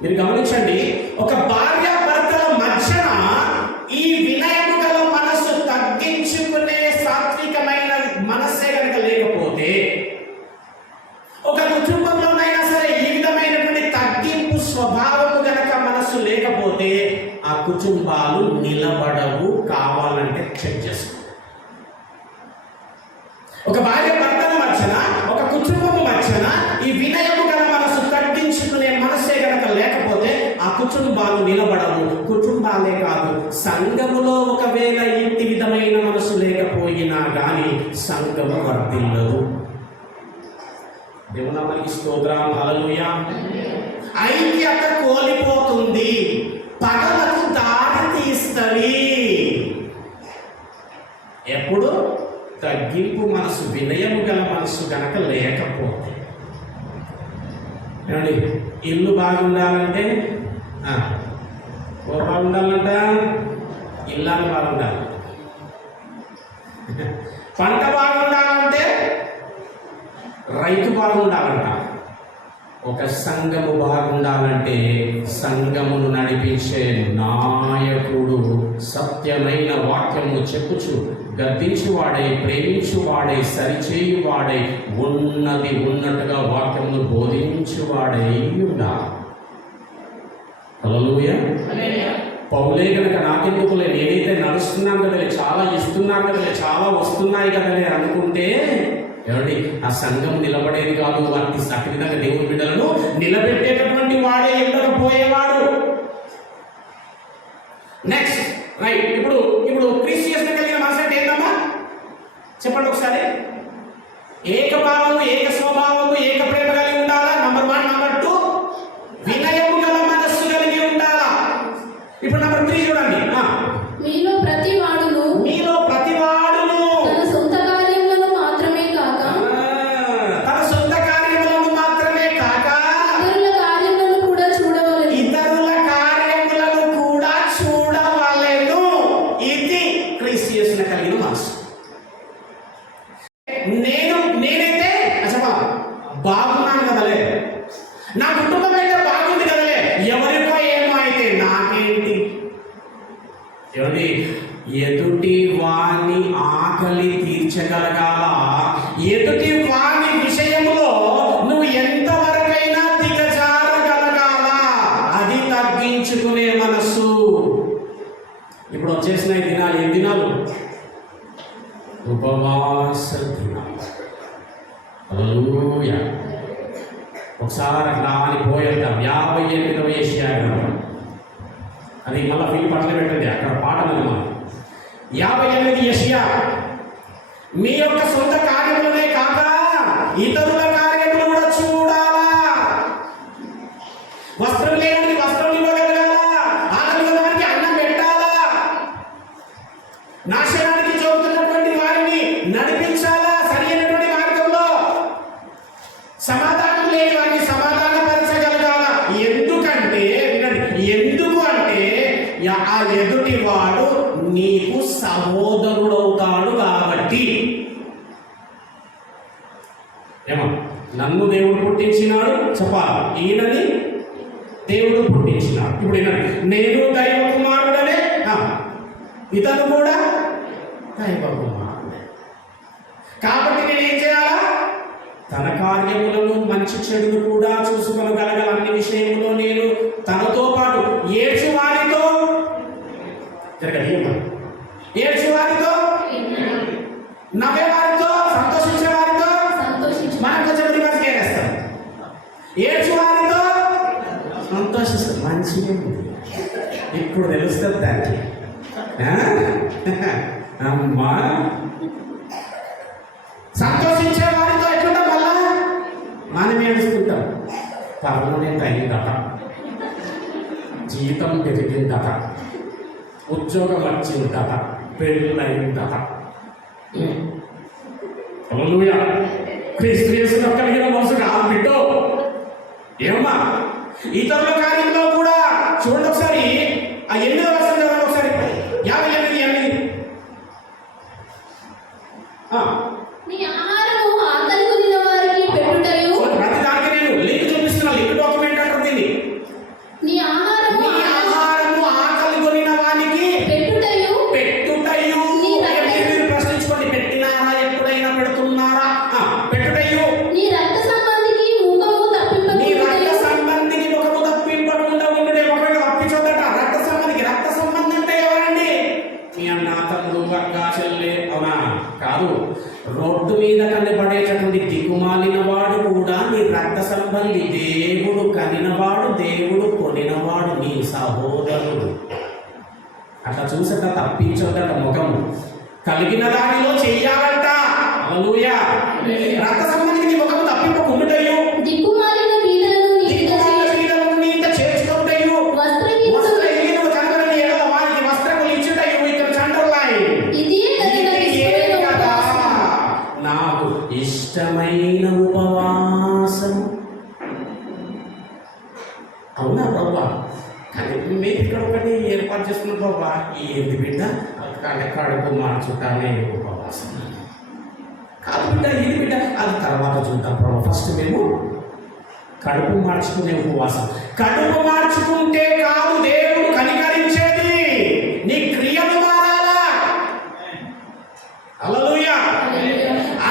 మీరు గమనించండి, ఒక భార్య భర్తల మధ్యన ఈ వినయము గల మనస్సు, తగ్గించుకునే సాత్వికమైన మనస్సే కనుక లేకపోతే, ఒక కుటుంబంలోనైనా సరే ఈ విధమైనటువంటి తగ్గింపు స్వభావము గనక మనస్సు లేకపోతే ఆ కుటుంబాలు నిలబడవు. కావాలంటే చెక్ చేసుకో. ఒక భార్య భర్తల మధ్యన, ఒక కుటుంబము మధ్యన ఈ వినయము గల మనస్సు, తగ్గించుకునే మనస్సే గనక లేకపోతే ఆ కుటుంబాలు నిలబడవు. కుటుంబాలే కాదు, సంఘములో ఒకవేళ ఇంటి విధమైన మనసు లేకపోయినా కానీ సంఘము వర్ధిల్లదు. దేవుని నామానికి స్తోత్రం. హల్లెలూయా. ఐక్యత కోల్పోతుంది, పగలకు దారి తీస్తది. ఎప్పుడు? తగ్గింపు మనసు, వినయము గల మనసు గనక లేకపోతే. ఏమండి, ఇల్లు బాగుండాలంటే బాగుండాలంట, ఇల్లాలు బాగుండాలి. పంట బాగుండాలంటే రైతు బాగుండాలంట. ఒక సంఘము బాగుండాలంటే సంఘమును నడిపించే నాయకుడు సత్యమైన వాక్యము చెప్పుచు, గద్దించువాడై, ప్రేమించువాడై, సరిచేయువాడై, ఉన్నది ఉన్నట్టుగా వాక్యమును బోధించువాడై ఉండాలి. హల్లెలూయా. పౌలే కనుక నాకెందుకులే, నేనైతే నడుస్తున్నాను కదలే, చాలా ఇస్తున్నాను కదలే, చాలా వస్తున్నాయి కదలే అనుకుంటే ఏమండి, ఆ సంఘం నిలబడేది కాదు. అట్టి విధంగా దేవుని బిడ్డలను నిలబెట్టేటటువంటి వాడే ఉండకపోయేవాడు. Next right. ఇప్పుడు క్రిస్టియన్స్ కలిగిన మనసు అంటే ఏంటమ్మా చెప్పండి ఒకసారి. ఏకభావము, ఏక స్వభావము, ఏక ప్రేమ కలిగి ఉండాలా. నంబర్ 1. నంబర్ 2, వినయము గల మనస్సు కలిగి ఉండాలా. ఇప్పుడు నంబర్ 3 చూడండి. మీలో ప్రతి వాడును తన సొంత కార్యములను మాత్రమే కాక ఇతరులకు నా కుటుంబం అయితే బాగుంది కదలే, ఎవరికో ఏమో అయితే నాకేంటి? ఏమిటి? ఎదుటి వాని ఆకలి తీర్చగలగాల, ఎదుటి వాని విషయంలో నువ్వు ఎంతవరకైనా దిగజారగలగాల, అది తగ్గించుకునే మనస్సు. ఇప్పుడు వచ్చేసిన ఈ దినాలు ఏం దినాలు? ఉపవాస దినాలు. హల్లెలూయా. ఒకసారి అట్లా అని పోయేద్దాం. 58వ యెషయా గ్రంథం, అది మళ్ళీ ఫిలిప్ పట్ల పెట్టండి, అక్కడ పాట ఉంది మనం. 58 యెషయా. మీ యొక్క సొంత కార్యములనే కాక ఇతరుల కార్యములు కూడా చూడాలా. వస్త్రం లేని వస్త్రం ఇవ్వగలగాలా, ఆకలి ఉన్నవారికి అన్నం పెట్టాలా, నాశనానికి చూపుతున్నటువంటి వారిని నడిపించాలా సరి అయినటువంటి మార్గంలో, సమాధానం లేని వారిని సమాధానపరచగలగాల. ఎందుకంటే వినండి, ఎందుకు అంటే ఆ ఎదుటి వాడు నీకు సహోదరుడవుతాడు కాబట్టి. ఏమో నన్ను దేవుడు పుట్టించినాడు చెప్పాలి, ఈయనని దేవుడు పుట్టించినాడు. ఇప్పుడు వినండి, నేను దైవ కుమారుడనే, ఇతను కూడా దైవ కుమారుడే. కాబట్టి నేను ఏం చేయాలా? తన కార్యములను మంచి చెడును కూడా చూసుకోగలగల అన్ని విషయంలో నేను తనతో పాటు ఏడ్చువారితో ఏడ్చువారితో, నవ్వేవారితో, సంతోషించేవారితో, మనం కొంచెం రివర్స్ చేస్తాం. ఏడ్చువారితో సంతోషిస్తాం. మంచిగా ఇప్పుడు తెలుస్తుంది దానికి. అమ్మా, సంతోషించే వారితో ఎట్లుంటాం? మళ్ళా మనం ఏడుస్తుంటాం. పర్మనెంట్ అయిందట, జీతం పెరిగిందట, ఉద్యోగం వచ్చిందట, పెళ్ళయిందట. హల్లెలూయా. క్రీస్తు యేసులో కలిగిన మనసు కాదు బిడ్డో. ఏమమ్మా, ఇతరుల కార్యంలో కూడా చూడండి ఒకసారి. ఆ 8వ వచనం చదవండి ఒకసారి. 58:8. నీ ఆహారము ఆకలి కొనిన వారికి పెట్టుటయు. ప్రతి దానికి నేను లింక్ చూపిస్తున్నా, లింక్ డాక్యుమెంట్ అంటారు దీన్ని. నీ ఆహారము ఆకలి కొనిన వానికి పెట్టుటయు. మీరు ప్రశ్నించుకోండి, పెట్టినారా? ఎప్పుడైనా పెడుతున్నారా? పెట్టుటయు. నీ రక్త సంబంధికి ముఖము తప్పింపకుండా ఉండే. ఒకవేళ తప్పించొద్దట రక్త సంబంధికి. రక్త సంబంధం అంటే ఎవరండి? మీ అన్న, తమ్ముడు, అక్క, చెల్లె, అవునా? కాదు. రోడ్డు మీద కనబడేటటువంటి దిగుమాలిన వాడు కూడా నీ రక్త సంబంధి. దేవుడు కనినవాడు, దేవుడు కొనినవాడు నీ సహోదరుడు. అట్లా చూసట తప్పించొద్దట. ముఖము కలిగిన దానిలో చెయ్యాలంట. హల్లెలూయా. రక్త సంబంధికి నీ ముఖము తప్పింపకుండుటయు, దిక్కుమాలిన బీదలను నీట చేర్చుకుంటయు, వస్త్రహీనుడు కనబడని ఎడల వారికి వస్త్రములు ఇచ్చుటయు. ఇక్కడ అండర్లైన్. నాకు ఇష్టమైన ఉపవాసం. అవునా బాబా? కానీ మేము ఇక్కడ ఒకటి ఏర్పాటు చేసుకున్నాం బాబా. ఏంది బిడ్డ? కడుపు మార్చుతానే ఉపవాసం కాదు బిడ్డ, ఇది బిడ్డ, అది తర్వాత చూద్దాం ప్రభా. ఫస్ట్ మేము కడుపు మార్చుకునే ఉపవాసం. కడుపు మార్చుకుంటే కాదు దేవుడు కనికరించేది, నీ క్రియలు మారాలా. హల్లెలూయా.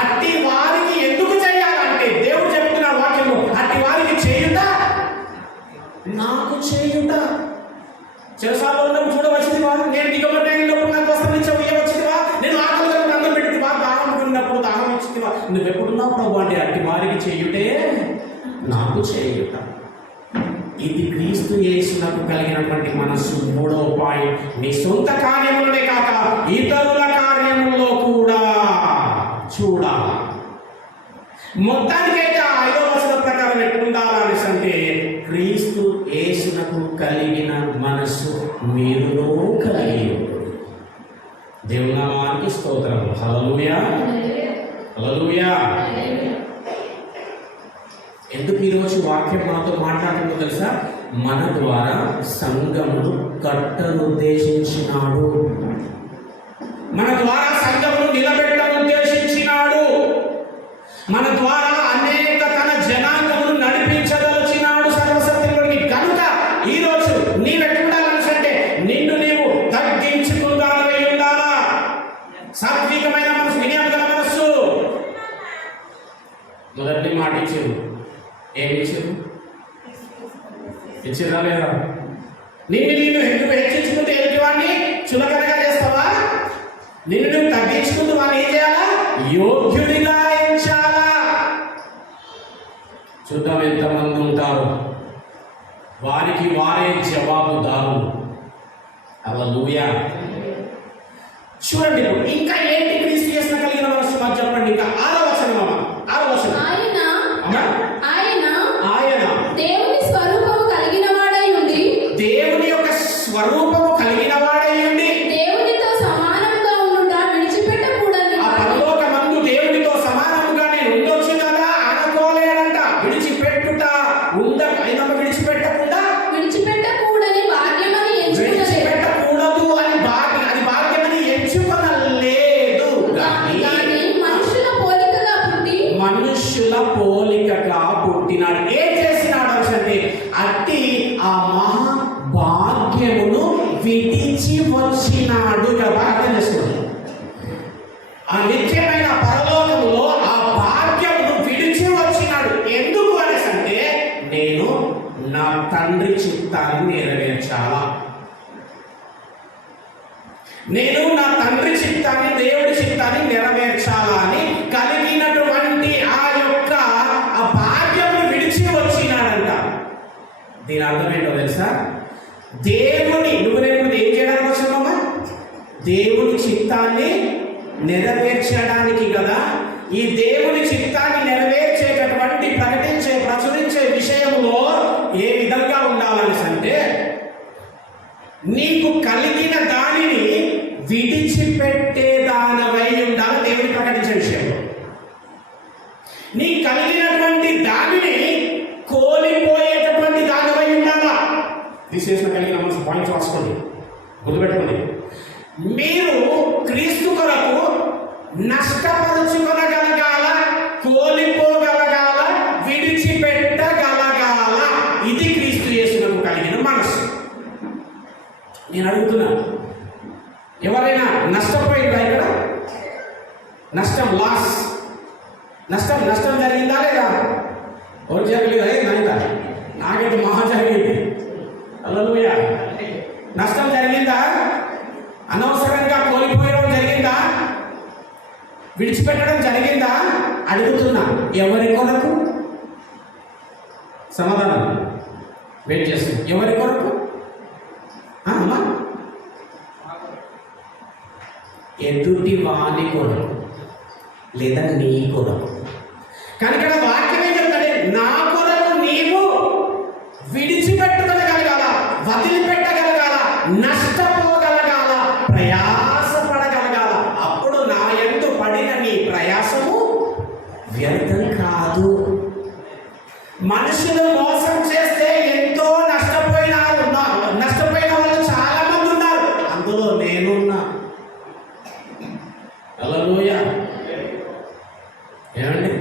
అట్టి వారికి ఎందుకు చేయాలంటే దేవుడు చెప్తున్నాడు వాక్యము, అట్టి వారికి చేయుట నాకు చేయుట. చెరసాలలో ఉన్నప్పుడు చూడవచ్చింది వా, నేను దిగబడినప్పుడు నాకు వస్త్రం ఇచ్చావు ఇవ్వచ్చింది వా, నేను ఆకలిగా అన్నం పెట్టింది వా, దాహం ఉన్నప్పుడు దాహం వచ్చింది వా. నువ్వు ఎప్పుడున్నావు ప్రభు అంటే అట్టి వారికి చేయుటే నాకు చేయుట. ఇది క్రీస్తు యేసునకు కలిగినటువంటి మనస్సు. 3వ పాయింట్, నీ సొంత కార్యములనే కాక ఇతరుల కార్యముల్లో కూడా చూడాలి. మొత్తానికైతే 5వ వచనం ప్రకారం ఎట్లుండాలనేసి అంటే క్రీస్తు యేసునకు కలిగిన మనస్సు మీరును కలిగి ఉంటుంది. దేవుని నామానికి స్తోత్రం. హల్లెలూయా. హల్లెలూయా. ఎందుకు ఈరోజు వాక్యం మనతో మాట్లాడుతుందో తెలుసా? మన ద్వారా సంఘమును కట్టను ఉద్దేశించినాడు, మన ద్వారా సంఘమును నిలబెట్టను ఉద్దేశించినాడు, మన ద్వారా అనేక తన జనాంగమును నడిపించదలిచినాడు. ఇచ్చిరా లేదా? నిన్ను ఎందుకు హెచ్చించుకుంటూ ఎదుటివాడిని చులకనగా చేస్తావా? నిన్ను నువ్వు తగ్గించుకుంటూ వాడిని ఏం చేయాలా? యోగ్యుడిగా ఎంచాలా. చూద్దాం ఎంతమంది ఉంటారు వారికి వారే జవాబుదారులు. హల్లెలూయా. చూడండి ఇప్పుడు ఇంకా ఏంటి క్రీస్తు చేసిన కలిగిన మనసు మాకు చెప్పండి. ఇంకా 6వ వచనం అమ్మ, 6వ వచనం. ఆయన దేవుని స్వరూపము కలిగిన వాడై ఉండి, దేవుని యొక్క స్వరూపము కలిగిన వాడై ఉండి దేవునితో సమానంగా ఉండుట విడిచిపెట్టకూడని ఆ పరలోకమందు దేవునితో సమానముగా నేను ఉండొచ్చు కదా అనుకోలేడంట. విడిచిపెట్టుట విడిచిపెట్టకూడని భాగ్యమని ఎంచుకున్నది. విడిచిపెట్టకూడదు అని అది భాగ్యమని ఎంచుకొనలేదు. కానీ మనుషుల పోలికగా పుట్టినాడు. ఏం చేసినాడు అంటే అట్టి ఆ మహా భాగ్యమును విడిచి వచ్చినాడు. బాగా అర్థం చేసుకోండి. ఆ నిత్యమైన పరలోకములో ఆ భాగ్యమును విడిచి వచ్చినాడు. ఎందుకు అనేసి అంటే నేను నా తండ్రి చిత్తాన్ని నెరవేర్చాలా. నేను నా తండ్రి చిత్తాన్ని, దేవుడి చిత్తాన్ని నెరవేర్చాలా అని కలిగినటువంటి ఆ యొక్క ఆ భాగ్యమును విడిచి వచ్చినాడంట. దీని అర్థం ఏంటో తెలుసా? దేవుని నేను ఏం చేయడానికి వచ్చామమ్మా? దేవుని చిత్తాన్ని నెరవేర్చడానికి కదా. ఈ దేవుని చిత్తాన్ని నెరవేర్చేటటువంటి ప్రచురించే విషయంలో ఏ విధంగా ఉండాలని అంటే నీకు కలిగిన దానిని విడిచిపెట్టేదానవై ఉండాలి. దేవుని ప్రకటించే విషయంలో నీ కలిగినటువంటి దానిని కోల్పోయేటటువంటి దానవై ఉండాలా. విశేషణ కలిగిన మనసు పాయింట్స్ రాసుకోండి, గుర్తుపెట్టుకోండి. మీరు క్రీస్తు కొరకు నష్టపరుచుకొనగలగాల, కోల్పోగలగాల, విడిచిపెట్టగలగాల. ఇది క్రీస్తు యేసునకు కలిగిన మనసు. నేను అడుగుతున్నా, ఎవరైనా నష్టపోయిందా ఇక్కడ? నష్టం జరిగిందా లేదా? ఎవరు జరగలేదా? నాకైతే మహా జరిగింది. హల్లెలూయా. నష్టం జరిగిందా? అనవసరంగా కోల్పోయడం జరిగిందా? విడిచిపెట్టడం జరిగిందా? అడుగుతున్నా, ఎవరి కొరకు? సమాధానం వెయిట్ చేస్తుంది. ఎవరి కొరకు? అమ్మా, ఎదుటి వాని కొరకు లేదా నీ కొరకు. కానీ ఇక్కడ వాక్యం ఏం చెప్తాడే? నా కొరకు నీవు విడిచిపెట్టుకోగలగాల, వదిలిపెట్టగలగాల, నష్టపోగలగాల, ప్రయాసపడగలగాల. అప్పుడు నా యందు పడిన నీ ప్రయాసము వ్యర్థం కాదు. మనుషులు మోసం చేస్తే ఎంతో నష్టపోయిన వాళ్ళు చాలా మంది ఉన్నారు. అందులో నేనున్నా. హల్లెలూయా. ఏమండి?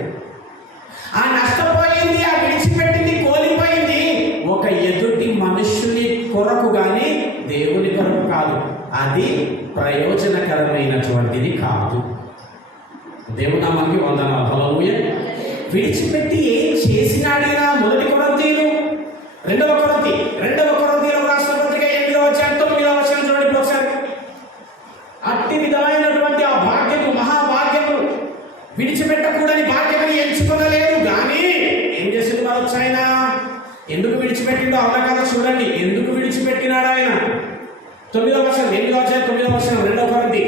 ఆ నష్టపోయింది, ఆ విడిచిపెట్టింది, కోల్పోయింది ఒక ఎదుటి మనుషుని కొరకు కానీ దేవుని కొరకు కాదు. అది ప్రయోజనకరమైనటువంటిది కాదు. దేవుని నామానికి వందనాలు. హల్లెలూయా. విడిచిపెట్టి ఏం చేసినాడినా? మొదటి కొరింథీయులు 2వ కొరింథీయులకు రాసిన పత్రిక 8వ అధ్యాయం 9వ వచనం చూడండి ఒకసారి. అట్టి విధమైనటువంటి ఆ భాగ్యము, మహాభాగ్యము, విడిచిపెట్టకూడని భాగ్యమని ఎంచుకొనలేదు. కానీ ఏం చేసింది మరొచ్చు ఆయన? ఎందుకు విడిచిపెట్టిండో అవునా కదా చూడండి. ఎందుకు విడిచిపెట్టినాడు ఆయన? 9వ వచనం, 8వ అధ్యాయం 9వ వచనం, 2వ కొరింథీ.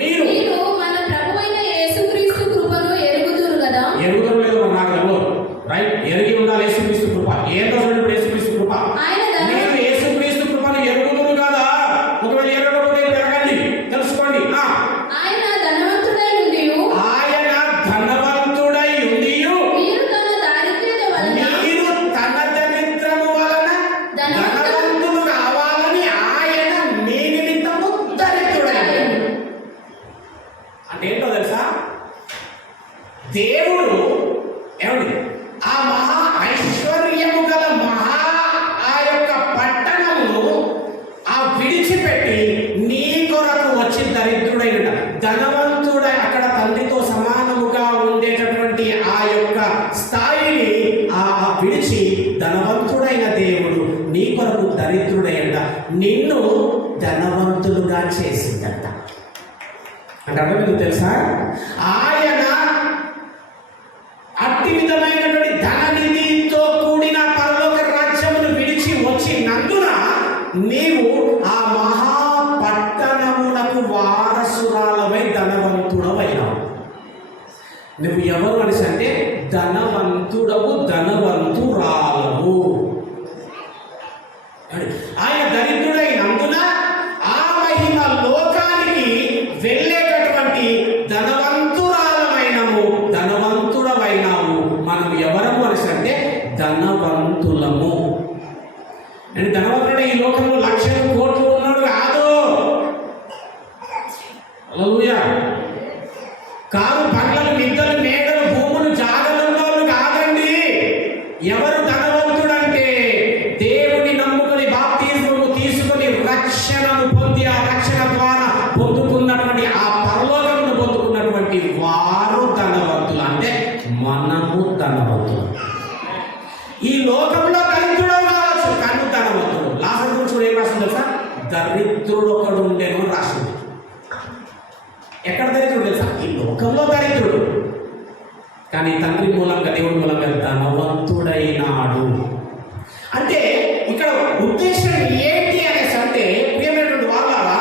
మీరు మన ప్రభువైన యేసుక్రీస్తు కృపను ఎరుగుదురు కదా. ఎరుగుదరు లేదు నాకు ఎవరు రైట్. ఎరిగి ఉండాలి యేసుక్రీస్తు కృప. ఏంటో చూడండి యేసుక్రీస్తు కృప. మీరు యేసుక్రీస్తు కృపను ఎరుగుదురు కదా. ఒకవేళ ఎరగకపోతే ఎరగండి, తెలుసుకోండి. ఆయన ధనవంతుడై ఉండియు, మీరు తన దరిద్రము వలన ధనవంతులు కావాలని ఆయన మీ నిమిత్తము దరిద్రుడై. ధనవంతుడైన దేవుడు నీ కొరకు దరిద్రుడైన నిన్ను ధనవంతులుగా చేసిందట. అంటే అర్థం మీకు తెలుసా? ఆయన అట్టి విధమైనటువంటి ధననిధితో కూడిన పరలోక రాజ్యమును విడిచి వచ్చినందున నీవు ఆ మహాపట్టణమునకు వారసురాలవై ధనవంతుడవైనావు. నువ్వు ఎవరు అనేసి అంటే ధనవంతుడవు, ధనవంతురాలవు. ఆయన దరిద్రుడైనందున ఆ మహిమ లోకానికి వెళ్ళేటటువంటి ధనవంతురాలమైనము, ధనవంతుడవైనాము. మనం ఎవరము అనేసి అంటే ధనవంతులము. అంటే ధనవంతుడు ఈ లోకంలో లక్షలు కోట్లు ఉన్నాడు కాదు. హల్లెలూయా. కారు బంగ్లలు మిద్దలు మేడలు భూములు జాగలున్నోళ్ళు కాదండి. ఎవరు ధనవంతుడంటే దేవుని నమ్ముకుని బాప్తిస్మము తీసుకుని రక్షణను పొంది ఆ రక్షణ ద్వారా పొందుకున్నటువంటి ఆ పరలోకమును పొందుకున్నటువంటి వారు ధనవంతులు. అంటే మనము ధనవంతులు. ఈ లోకంలో దరిద్రుడు కావచ్చు కానీ ధనవంతుడు. లాసరు గురించి ఏం రాసింది తెలుసా? దరిద్రుడు ఒకడు ఉండేను రాసింది. ఎక్కడ దరిద్రుడు తెలుసా? ఈ లోకంలో దరిద్రుడు కానీ తండ్రి మూలంగా దేవుడి మూలంగా ధనవంతుడైనాడు. అంటే ఇక్కడ ఉద్దేశం ఏంటి అనేసి అంటే ప్రియమైనటువంటి వాళ్ళారా,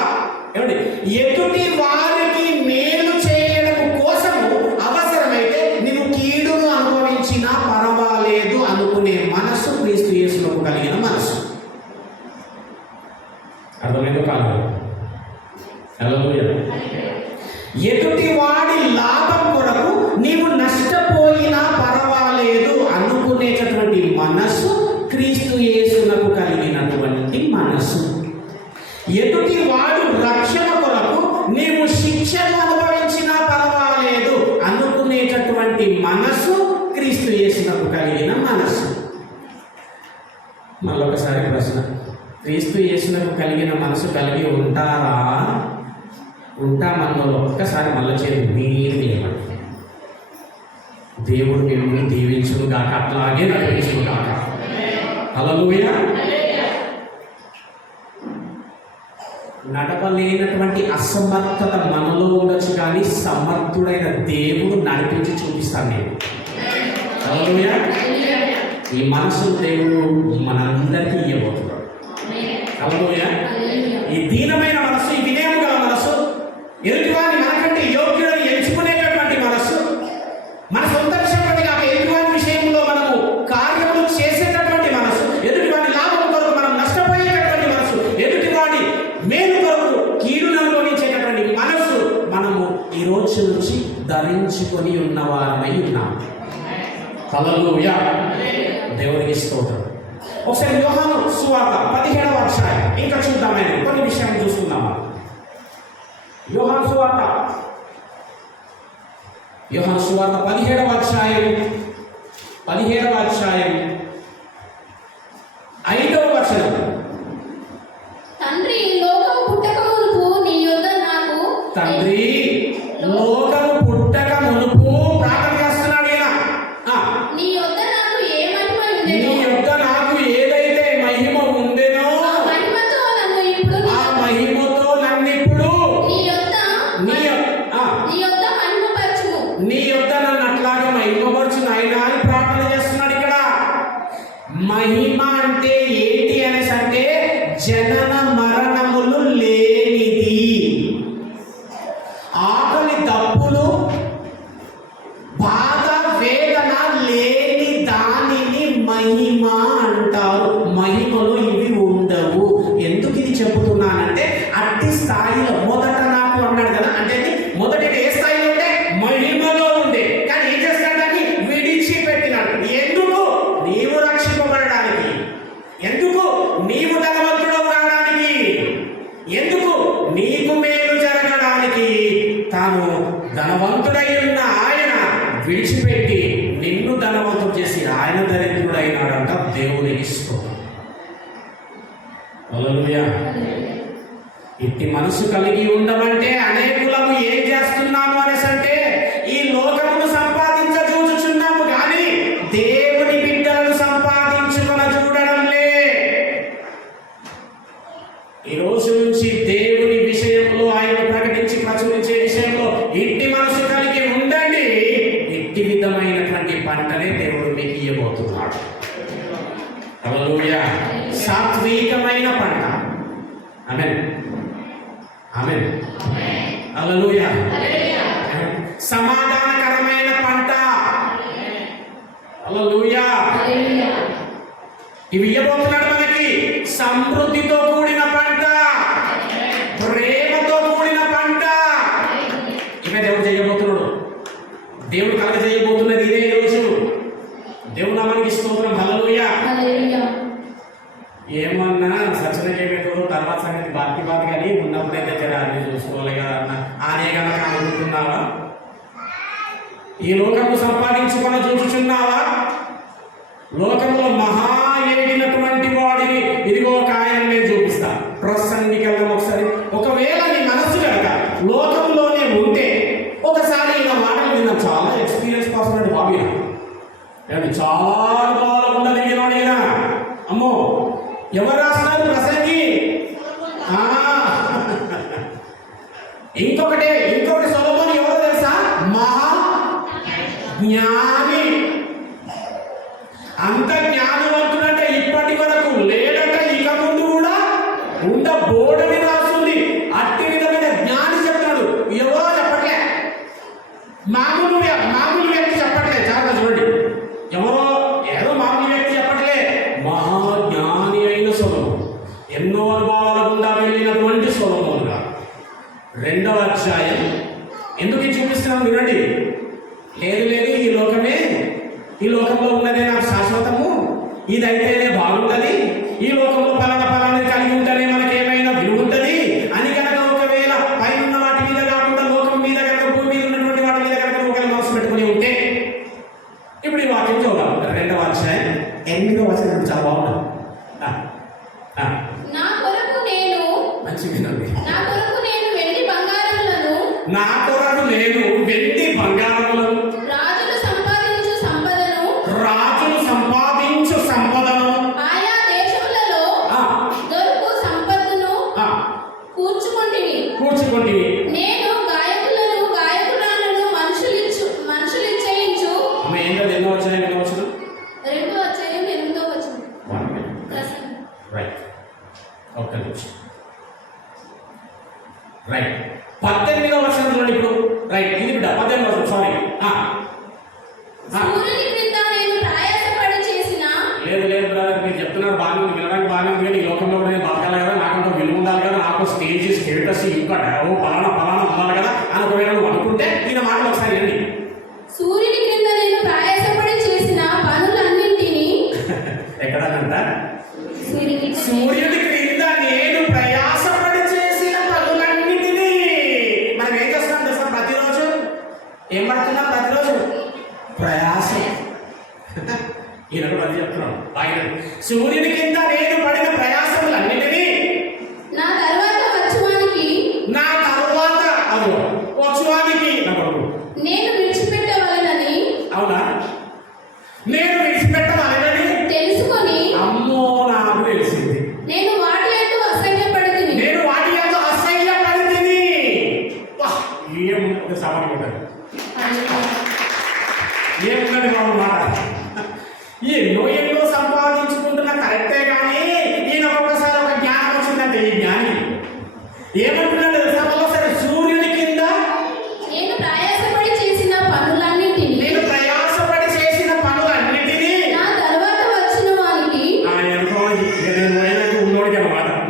ఏమండి, ఎదుటి వారికి మేలు చేయడం కోసము అవసరమైతే నువ్వు కీడును అనుభవించినా పర్వాలేదు అనుకునే మనసు క్రీస్తు యేసులోకి కలిగిన మనసు. అర్థమైందో కాదు? హల్లెలూయా. ఎదుటి వాడి లాభం కొరకు నీవు నష్టపోయినా పర్వాలేదు అనుకునేటటువంటి మనసు క్రీస్తు యేసునకు కలిగినటువంటి మనసు. ఎదుటి వాడు రక్షణ కొరకు నీవు శిక్షను అనుభవించినా పర్వాలేదు అనుకునేటటువంటి మనసు క్రీస్తు యేసునకు కలిగిన మనసు. మళ్ళొకసారి ప్రశ్న, క్రీస్తు యేసునకు కలిగిన మనసు కలిగి ఉంటారా? ఉంటామన్నోళ్ళు ఒక్కసారి మళ్ళీ చేరు మీరు లేవండి. దేవుడు మిమ్మల్ని దీవించును గాక, అట్లాగే నడిపించును గాక. హల్లెలూయా. నడపలేనటువంటి అసమర్థత మనలో ఉండొచ్చు కానీ సమర్థుడైన దేవుడు నడిపించి చూపిస్తాను నేను. హల్లెలూయా. ఈ మనసు దేవుడు మనందరికీ ఇవ్వబోతున్నాడు. హల్లెలూయా. ఈ దీనమైన మనసు, ఈ వినయం గల మనసు, ఎదుటివారిని మనకంటే యోగ్యుడని ఎంచుకునేటటువంటి మనసు, మన సొంత విషయం కాక ఎదుటివారి విషయంలో మనము కార్యములు చేసేటటువంటి మనసు, ఎదుటివారి లాభం కొరకు మనం నష్టపోయేటటువంటి మనసు, ఎదుటివాడి మేలు కొరకు కీడును అనుభవించేటటువంటి మనసు మనము ఈ రోజు నుంచి ధరించుకొని ఉన్నవారమై ఉన్నాం. హల్లెలూయా. దేవునికి స్తోత్రం. ఒకసారి యోహాను సువార్త 17వ అధ్యాయం ఇంకా చూద్దామని కొన్ని విషయాలు చూసుకుందామా. యోహాను సువార్త 17వ అధ్యాయం 5వ వచనం. తండ్రి లోకము పుట్టక మునుపు నీ యొద్ద నాకు తండ్రి లోకము పుట్టక మునుపు ప్రార్థన చేస్తున్నాడు ఈయన. నీ యొద్ద నాకు ఏ మహిమ నీ ఉండెనో, యొద్ద నాకు ఏదైతే మహిమ ఉండెనో ఆ మహిమతో నన్ను ఇప్పుడు ఆ మహిమతో నన్నిప్పుడు నీ యొద్ద మహిమపరచుము. నీ యొద్ద నన్ను అట్లాగే మహిమపరచు నాయనా అని ప్రార్థన చేస్తున్నాడు ఇక్కడ. మహిమ అంటే ఏంటి అనేసి అంటే జనన మరణములు లేనిది, ఆకలి దప్పులు బాధ వేదన లేని దానిని మహిమ అంటారు. మహిమలో ఇవి ఉండవు. ఎందుకు ఇది చెబుతున్నానంటే అట్టి స్థాయిలో మొదట నాకు అన్నాడు కదా, అంటే మొదటి ఏ స్థాయిలో ఉంటే మహిమలో ఉండే, కానీ ఏం చేస్తాడు దాన్ని విడిచిపెట్టినాడు. ఎందుకు? నీవు రక్షింపబడడానికి, ఎందుకు? నీవు ధనవంతుడు కావడానికి, ఎందుకు? నీకు మేలు జరగడానికి. తాను ధనవంతుడై ఉన్న ఆయన విడిచిపెట్టి నిన్ను ధనవంతుడు చేసి ఆయన దరిద్రుడైనాడంట. దేవునికి స్తోత్రం. హల్లెలూయా. ఇట్టి మనసు కలిగి ఉండమంటే అనేకులము ఏం చేస్తున్నాము అనేసి అంటే ఈ లోకమును సంపాదించ చూచుచున్నాము కానీ దేవుని బిడ్డలను సంపాదించుకున్న ఈ రోజు నుంచి దేవుని విషయంలో ఆయన ప్రకటించి ప్రచురించే విషయంలో ఇట్టి మనసు కలిగి ఉండండి. ఇట్టి విధమైనటువంటి పంటనే దేవుడు మీకు ఇవ్వబోతున్నాడు. హల్లెలూయా. సాత్వికమైన పంట. ఆమేన్, ఆమేన్, హల్లెలూయా. సమాధానకరమైన పంట. హల్లెలూయా. ఇవి ఇవ్వబోతున్నాడు మనకి. సమృద్ధితో కూడిన పంట, ప్రేమతో కూడిన పంట. ఇవే దేవుడు చేయబోతున్నాడు. దేవుడు కలగ చేయబోతున్నది ఇదే రోజు. దేవుడు నామానికి స్తోత్రం. హల్లెలూయా. ఏమన్నా సత్యకేమేదో తర్వాత సంగతి బాకి బాధ కానీ ఉన్నప్పుడైతే జర అన్ని చూసుకోవాలి కదా అన్న ఆనే కనుక అనుకుంటున్నావా? ఈ లోకము సంపాదించుకొని చూచుచున్నావా? లోకంలో మహా ఎదిగినటువంటి వాడిని ఇదిగో ఒక ఆయన నేను చూపిస్తా. ప్రసంగికి వెళ్దాం ఒకసారి. ఒకవేళ నీ మనస్సు కనుక లోకంలోనే ఉంటే ఒకసారి ఇలా మాటలు విన్నాం. చాలా ఎక్స్పీరియన్స్ పర్సన్ అండి బాబీ. చాలా కాలం ఉండగలిగినాడు ఈయన. అమ్మో, ఎవరు రాస్తున్నారు? ప్రసంగి. ఇంకొకటి సొలొమోను ఎవరో తెలుసా? మహా జ్ఞాని. అంత జ్ఞానవంతుడంటే ఇప్పటి వరకు లేడట, ఇక ముందు కూడా ఉండబోడని రాస్తుంది. అట్టి విధమైన జ్ఞాని చెప్తాడు. ఎవరో చెప్పట్లే, మామూలు వ్యక్తి చెప్పట్లే. చాలా చూడండి, ఎవరో ఏదో మామూలు వ్యక్తి చెప్పట్లే. మహాజ్ఞాని అయిన సొలొమోను, ఎన్నో అనుభవాల గుండా వెళ్ళినటువంటి సొలొమోను గారు. 2వ అధ్యాయం. ఎందుకు ఇది చూపిస్తున్నాను వినండి. లేదు ఈ లోకంలో ఉన్నదే నాకు శాశ్వతము, ఇదైతేనే బాగుంటుంది, ఈ లోకంలో పలానా కలిగి ఉంటేనే మనకి ఏమైనా విలువ ఉంటుంది అని కనుక ఒకవేళ పైన ఉన్న వాటి మీద కాకుండా లోకం మీద కనుక భూమి మీద ఉన్నటువంటి వాటి మీద కనుక ఒకవేళ మనసు పెట్టుకుని ఉంటే, ఇప్పుడు ఈ వాక్యం చూద్దాం. 2వ అధ్యాయం 8వ వచనం చాలా బాగుంటుంది. నా కొరకు నేను వెండి బంగారములను రాజులు సంపాదించు సంపదను ఆయా దేశములలో దొరుకు సంపత్తును కూర్చుకొంటివి. నేను గాయకురాలను మనుషులిచ్చేయించు. ఏంటో ఎన్నో వచ్చినాయి? 2వ అధ్యాయం 8వ వచనం. రైట్, ఒక్క నిమిషం. రైట్, 18వ వచనం చూడండి ఇప్పుడు. రైట్, ఇది బిడ్డ 18వ వచనం. సారీ, సూర్యుని క్రింద నేను ప్రయాసపడి చేసిన. లేదు బ్రదర్, మీరు చెప్తున్నారు బాగా వినడానికి బాగానే ఉంది కానీ ఈ లోకంలో కూడా నేను బతకాలి కదా, నాకంటే విలువ ఉండాలి కదా, నాకు స్టేటస్ ఇంకా పలానా ఉండాలి కదా అని ఒకవేళ నువ్వు అనుకుంటే ఈయన మాటలు ఒకసారి వినండి. సూర్యుని క్రింద నేను ప్రయాసపడి చేసిన పనులన్నింటినీ. ఎక్కడనంట? సూర్యుడి క్రింద నేను ప్రయాసపడి చేసిన పనులన్నింటినీ. మనం ఏం చేస్తున్నాం తెలుసా? ప్రతిరోజు ఏం పడుతున్నాం? ప్రతిరోజు ప్రయాసం. ఈయన కూడా అది చెప్తున్నాడు. ఆయన సూర్యుని కింద నేను పడిన ప్రయాసములన్నిటినీ నా తర్వాత వచ్చువానికి నేను విడిచిపెట్టవలెనని. అవునా? నేను విడిచిపెట్టవలెనని తెలుసుకొని, అమ్మో నాకు తెలిసింది, నేను వాటి యందు అసహ్యపడితిని. ఏముంది సామాన్యం ఉంటుంది. ఏముందండి బాబు మాట. ఎన్నో సంపాదించుకుంటున్న కరెక్టే కానీ ఈయన ఒక్కొక్కసారి ఒక జ్ఞానం వచ్చిందంటే ఈ జ్ఞాని ఏమంటున్నాడు సభలో? సరే, సూర్యుని కింద నేను ప్రయాసపడి చేసిన పనులన్నింటినీ నా తర్వాత వచ్చిన వానికి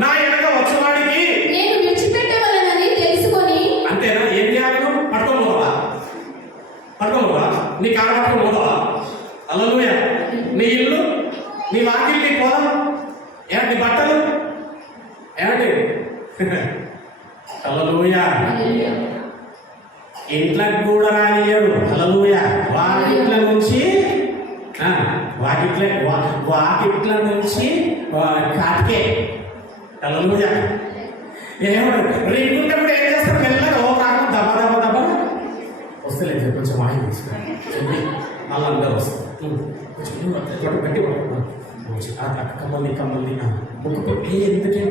నా వెనక వచ్చేవాడికి నేను విడిచిపెట్టవలెనని తెలుసుకొని. అంతేనా? ఏం చేయాలి? పట్టుకోబోవా? నీ కాడ పట్టుకోబోవా? హల్లెలూయా. నీ ఇల్లు, నీ వాకిలి, నీ పొలం, ఏమిటి బట్టలు, ఏమిటి? హల్లెలూయా. ఇంట్లోకి కూడా రానియడు. హల్లెలూయా. వాకిట్ల నుంచి కాటికే. హల్లెలూయా. ఏమన్నా రింగుంటప్పుడు ఏం చేస్తాం? మెల్లగా ఓ కాకు దబ వస్తలేదు. కొంచెం వాయి తీసుకుని మళ్ళీ అందరూ వస్తారు. కొంచెం గట్టి కమ్మల్ని బుక్ పెట్టి ఎందుకంటే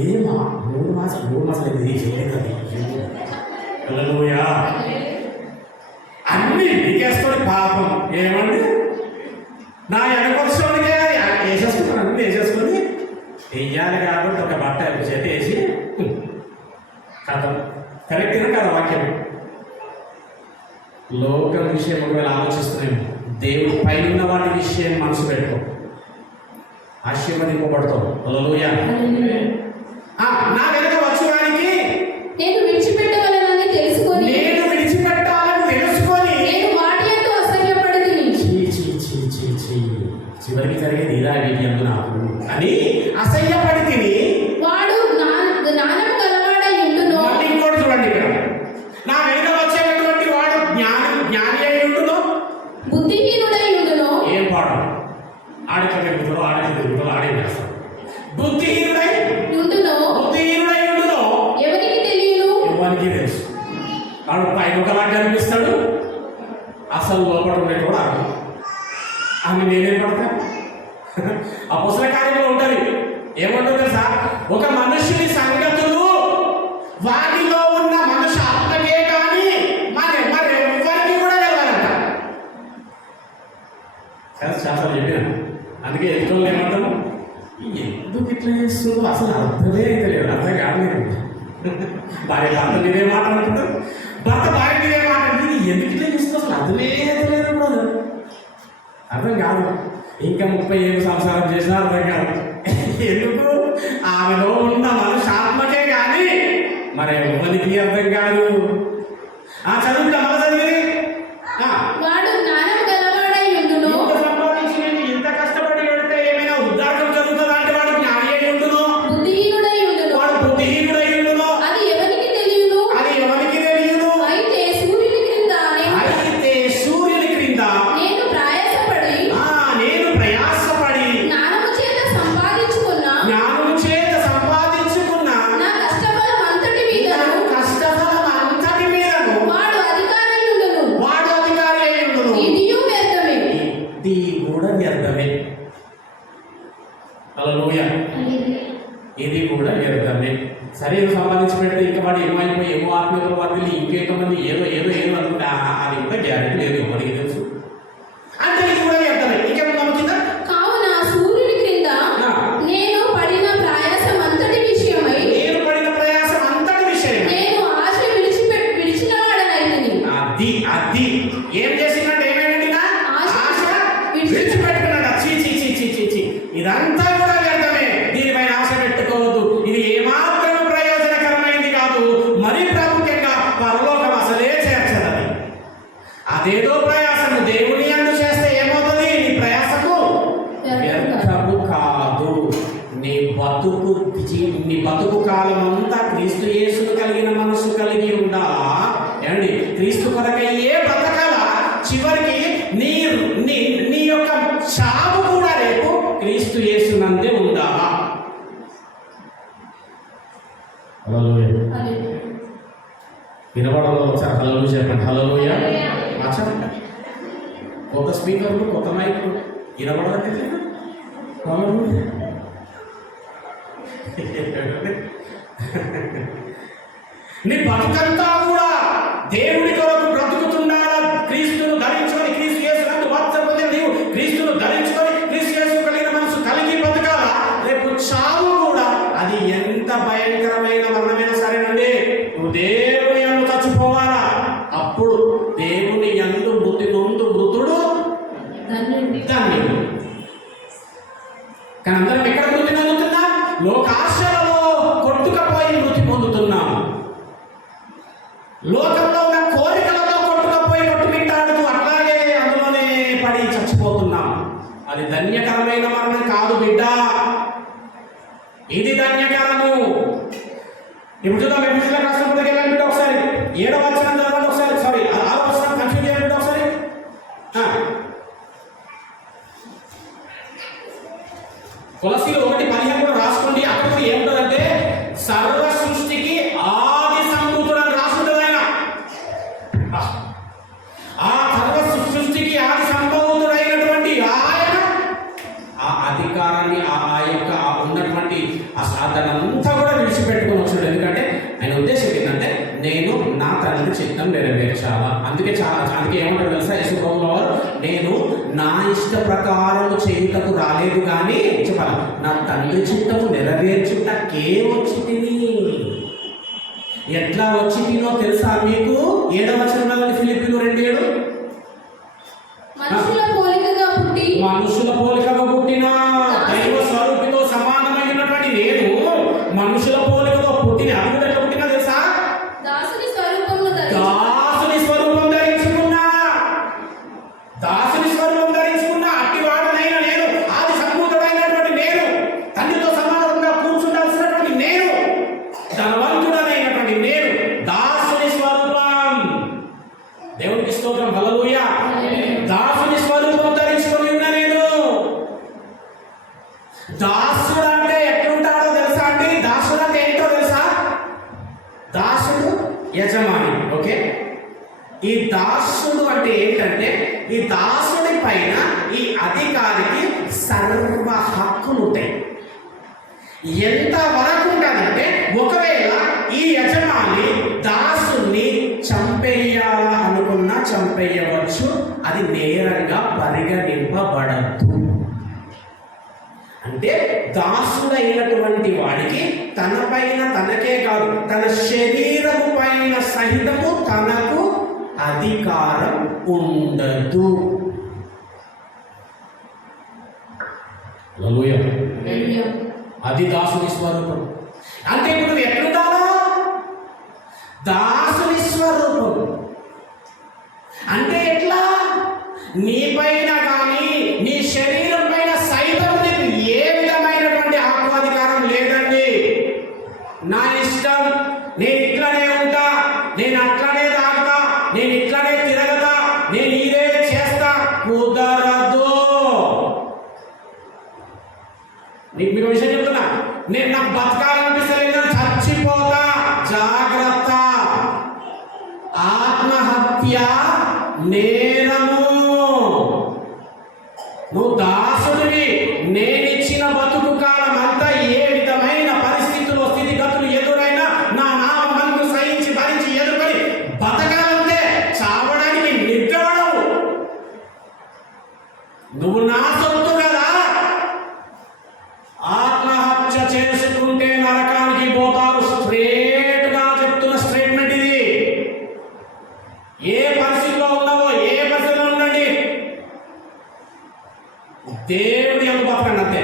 ఏమా 3 మాసాలు ఇది చేయలేదు అది. హల్లెలూయా. అన్నీ నీకేసుకొని పాపం ఏమండి నా వెనకొచ్చోనికే వేసేసుకుంటాను, అన్నీ వేసేసుకొని వెయ్యాలి కాబట్టి ఒక బట్ట చేతి వేసి కథ కరెక్ట్గా కదా వాక్యం. లోకం విషయం ఒకవేళ ఆలోచిస్తున్నాం, దేవుడు పైన వాటి విషయం మనసు పెట్టుకో, ఆశీర్వదింపబడతావు. హల్లెలూయా. నా వెనక వచ్చడానికి నేను విడిచిపెట్టవలనని తెలుసుకొని నేను వాటి యందు అసహ్యపడితిని. చివరికి జరిగేది ఇలా వీటి యందు నాకు అని అసహ్యపడి తిని వాడు జ్ఞానము గలవాడై ఉండునో. ఇంకోటి చూడండి, ఇక్కడ నా వెనక వచ్చేటటువంటి వాడు జ్ఞాని అయి ఉండునో, బుద్ధిహీనుడై ఉండునో. ఏం పాడు ఆడక తిరుగుతాడు, ఆడే చేస్తాడు. బుద్ధిహీనుడై ఉండునో. ఎవరికి తెలియను? ఎవరికి తెలుసు. వాడు పైన ఒకలాంటి అనిపిస్తాడు, అసలు లోపల ఉండేది కూడా అని నేనేం పడతాను. ఆ పుస్తక కార్యంలో ఉంటుంది, ఏమంటుంది సార్, ఒక మనుషుని సంగతులు వాటిలో ఉన్న మనుషు ఆత్మకే కానీ మరెవ్వరికి కూడా తెలియాలంట. శాస్త్రాలు చెప్పిన అందుకే ఎదుటి ఏమంటాము, ఎందుకు ఇట్లా చేస్తుందో అసలు అర్థమే తెలియదు, అర్థం కాలేదు. భార్య భర్త మీదే మాట్లాడుతుంటారు, భర్త భార్య మీదే మాట్లాడుతుంది, ఎందుకు ఇట్లా చేస్తుందో అసలు అర్థమే తెలియదు కూడా అర్థం కాదు. ఇంకా 30 ఏళ్ళు సంసారం చేసినా అర్థం కాదు. ఎందుకు ఆమెలో ఉన్న మనిషి ఆత్మకే కానీ మరి ఎవరికి అర్థం కాదు. చదువుకుంటా మన చదివి వాడు జ్ఞానం గలవాడై ఉండునో. సంపాదించి ఇంత కష్టపడి పెడితే ఏమైనా ఉద్యోగం జరుగుతుందా అంటే వాడు జ్ఞాని అయి ఉండునో, బుద్ధిహీనుడై ఉండునో. వాడు బుద్ధిహీనుడై ఉండునో. అది ఎవరికి తెలియను? అయితే సూర్యుని క్రింద నేను ప్రయాసపడి జ్ఞానము చేత సంపాదించుకున్న నా కష్టఫలం అంతటి మీదను వాడు అధికారి అయి ఉండును. ఇదియు వ్యర్థమే. ఇది కూడా వ్యర్థమే. హల్లెలూయా. ఇది కూడా వ్యర్థమే. సరే సంపాదించి పెడితే ఇంకా వాడు ఏమో ఆత్మీయుల వాటిని ఇంకేంతమంది ఏదో అనుకుంటే అది కూడా గ్యారెంటీ లేదు, ఎవరికి తెలుసు. అంటే ఇది కూడా వ్యర్థమే. ఇంకేమన్నా నమ్ముతుందా? కావున సూర్యుని క్రింద నేను పడిన ప్రయాసం అంతటి విషయమై నేను ఆశ విడిచిన వాడనైతిని. అది ఏం చేసిందంటే ఏమైందండి, ఆశ విడిచిపెట్టుకున్నాడు. చీ ఇదంతా కూడా వ్యర్థమే. దీనిపైన ఆశ పెట్టుకోవద్దు. ఇది ఏమాత్రం ప్రయోజనకరమైనది కాదు. మరీ ప్రాముఖ్యంగా పరలోకం అసలే చేర్చదని. అదేదో ప్రయాసము దేవుని యందు చేస్తే ఏమవుతుంది? నీ ప్రయాసము వ్యర్థము కాదు. నీ బతుకు కాలం అంతా క్రీస్తు యేసును కలిగిన మనసు కలిగి ఉండాలా. ఏమండి, క్రీస్తు కొరకయ్యే బ్రతకాల. చివరికి నీ యొక్క చావు కూడా రేపు క్రీస్తు యేసునందే ఉండాలా. వినపడంలో ఒకసారి హల్లెలూయా చెప్పండి. హల్లెలూయా. కొత్త స్పీకర్లు, కొత్త మైకులు వినపడదంటే నీ బతుకంతా కూడా దేవుడి కొరకు బ్రతుకుతుండాలా. క్రీస్తును ధరించుకొని, క్రీస్తు యేసునందు వాత్సల్యం నీవు క్రీస్తును ధరించుకొని క్రీస్తు యేసు కలిగిన మనసు కలిగి బతకాలా. రేపు చావు కూడా అది ఎంత భయంకరమైన మరణమైనా సరేనండి, నువ్వు దేవుని యందు చచ్చిపోవాలా. అప్పుడు దేవుని యందు మృతి నొందు మృతుడు ధన్యుడు. కానీ అందరం ఎక్కడ మృతి పొందుతున్నా? లోకాశలలో కొట్టుకపోయి మృతి పొందుతున్నాం. లోకంలో ఉన్న కోరికలతో కొట్టుకపోయి కొట్టుమిట్టాడుతూ అట్లాగే అందులోనే పడి చచ్చిపోతున్నాం. అది ధన్యకరమైన మరణం కాదు బిడ్డ, ఇది ధన్యకరము. ఇప్పుడు చూద్దాం, ఎఫెసీయులకు రాసిన పత్రిక వెళ్ళండి ఒకసారి. 7వ వచనం చదవండి ఒకసారి. 6వ వచనం కన్ఫ్యూజ్ చేయండి ఒకసారి. కొలసీలు 1:15 కూడా రాసుకోండి. అక్కడ ఏముంటుందంటే సర్వ సృష్టికి ఆది సంభూతుడు అని రాసుకుంటుంది ఆయన. ఆ సర్వ సృష్టికి ఆది సంభూతుడైనటువంటి ఆయన ఆ అధికారం ఆ యొక్క ఉన్నటువంటి దానంతా కూడా విడిచిపెట్టుకొని వచ్చాడు. ఎందుకంటే ఆయన ఉద్దేశం ఏంటంటే నేను నా తండ్రి చిత్తం నెరవేర్చాలా. అందుకే ఏమంటారు తెలుసా యేసుప్రభుల వారు, నేను నా ఇష్ట ప్రకారం చేయుటకు రాలేదు కానీ చెప్పాల నా తండ్రి చిత్తము నెరవేర్చుటకే వచ్చి తిని. ఎట్లా వచ్చి తినో తెలుసా మీకు? 7వ వచనంలో ఫిలిప్పీలు 2:7 మనుషుల పోలికగా పుట్టిన దైవ స్వరూపితో సమానమైనటువంటి నేను మనుషుల పోలికతో పుట్టిన అప్పుడు ఎట్లా పుట్టినా తెలుసా? దాసుని స్వరూపం ధరించుకున్నా అట్టివాడనైన నేను, ఆది సంభూతుడైనటువంటి నేను, తండ్రితో సమానంగా కూర్చుండాల్సినటువంటి నేను, ధనవంతుడనైనటువంటి నేను, దాసుని స్వరూపం. దేవునికి స్తోత్రం, హల్లెలూయా. దాసుని స్వరూపం ధరించుకొని ఉన్న నేను. దాసుడు అంటే ఎట్లుంటాడో తెలుసా అండి? దాసుడు అంటే ఏంటో తెలుసా? దాసుడు యజమాని. ఓకే, ఈ దాసుడు అంటే ఏంటంటే ఈ దాసుడి పైన ఈ అధికారికి సర్వ హక్కులు ఉంటాయి. ఎంత వరకు ఉంటుందంటే ఒకవేళ ఈ యజమాని దాసుని చంపేయాలా అనుకున్నా చంపేయవచ్చు, అది నేరంగా పరిగణింపబడదు. అంటే దాసుడైనటువంటి వాడికి తన పైన తనకే కాదు తన శరీరము పైన సహితము తనకు అధికారం ఉండదు. హల్లెలూయా. అది దాసుని స్వరూపం. అంటే ఇప్పుడు నువ్వు ఎట్లుంటావా? దాసుని స్వరూపం అంటే ఎట్లా? నీ పైన కానీ నీ శరీరం పైన సైతం నీకు ఏ విధమైనటువంటి హక్కు అధికారం లేదండి. నా ఇష్టం, నేను ఇట్లానే ఉంటా, నేను అట్లానే తాగుతా, నేను ఇట్లానే తిరగతా, నేను ఇదే చేస్తా, కుదరదు. నీకు మీకు విషయం చెప్తున్నా, నేను నాకు బతకాలనిపిస్తలేదు, చచ్చిపోతా, జాగ్రత్త. ఆత్మహత్య నేరము. నువ్వు దాసుడివి. నేనిచ్చిన బతుకు కాలం అంతా ఏ విధమైన పరిస్థితులు స్థితిగతులు ఎదురైనా నా నామమును సహించి భరించి ఎదుర్కొని బతకాలంటే చావడానికి నిద్రపడవు. నువ్వు నా సొత్తు కదా. ఆత్మహత్య చేసుకుంటే నరకానికి పోతారు. స్ట్రేట్ గా చెప్తున్న స్టేట్మెంట్ ఇది. ఏ పరిస్థితిలో ఉన్నావో ఏ పరిస్థితిలో ఉండండి, దేవుడి అందు బతకండి అంతే.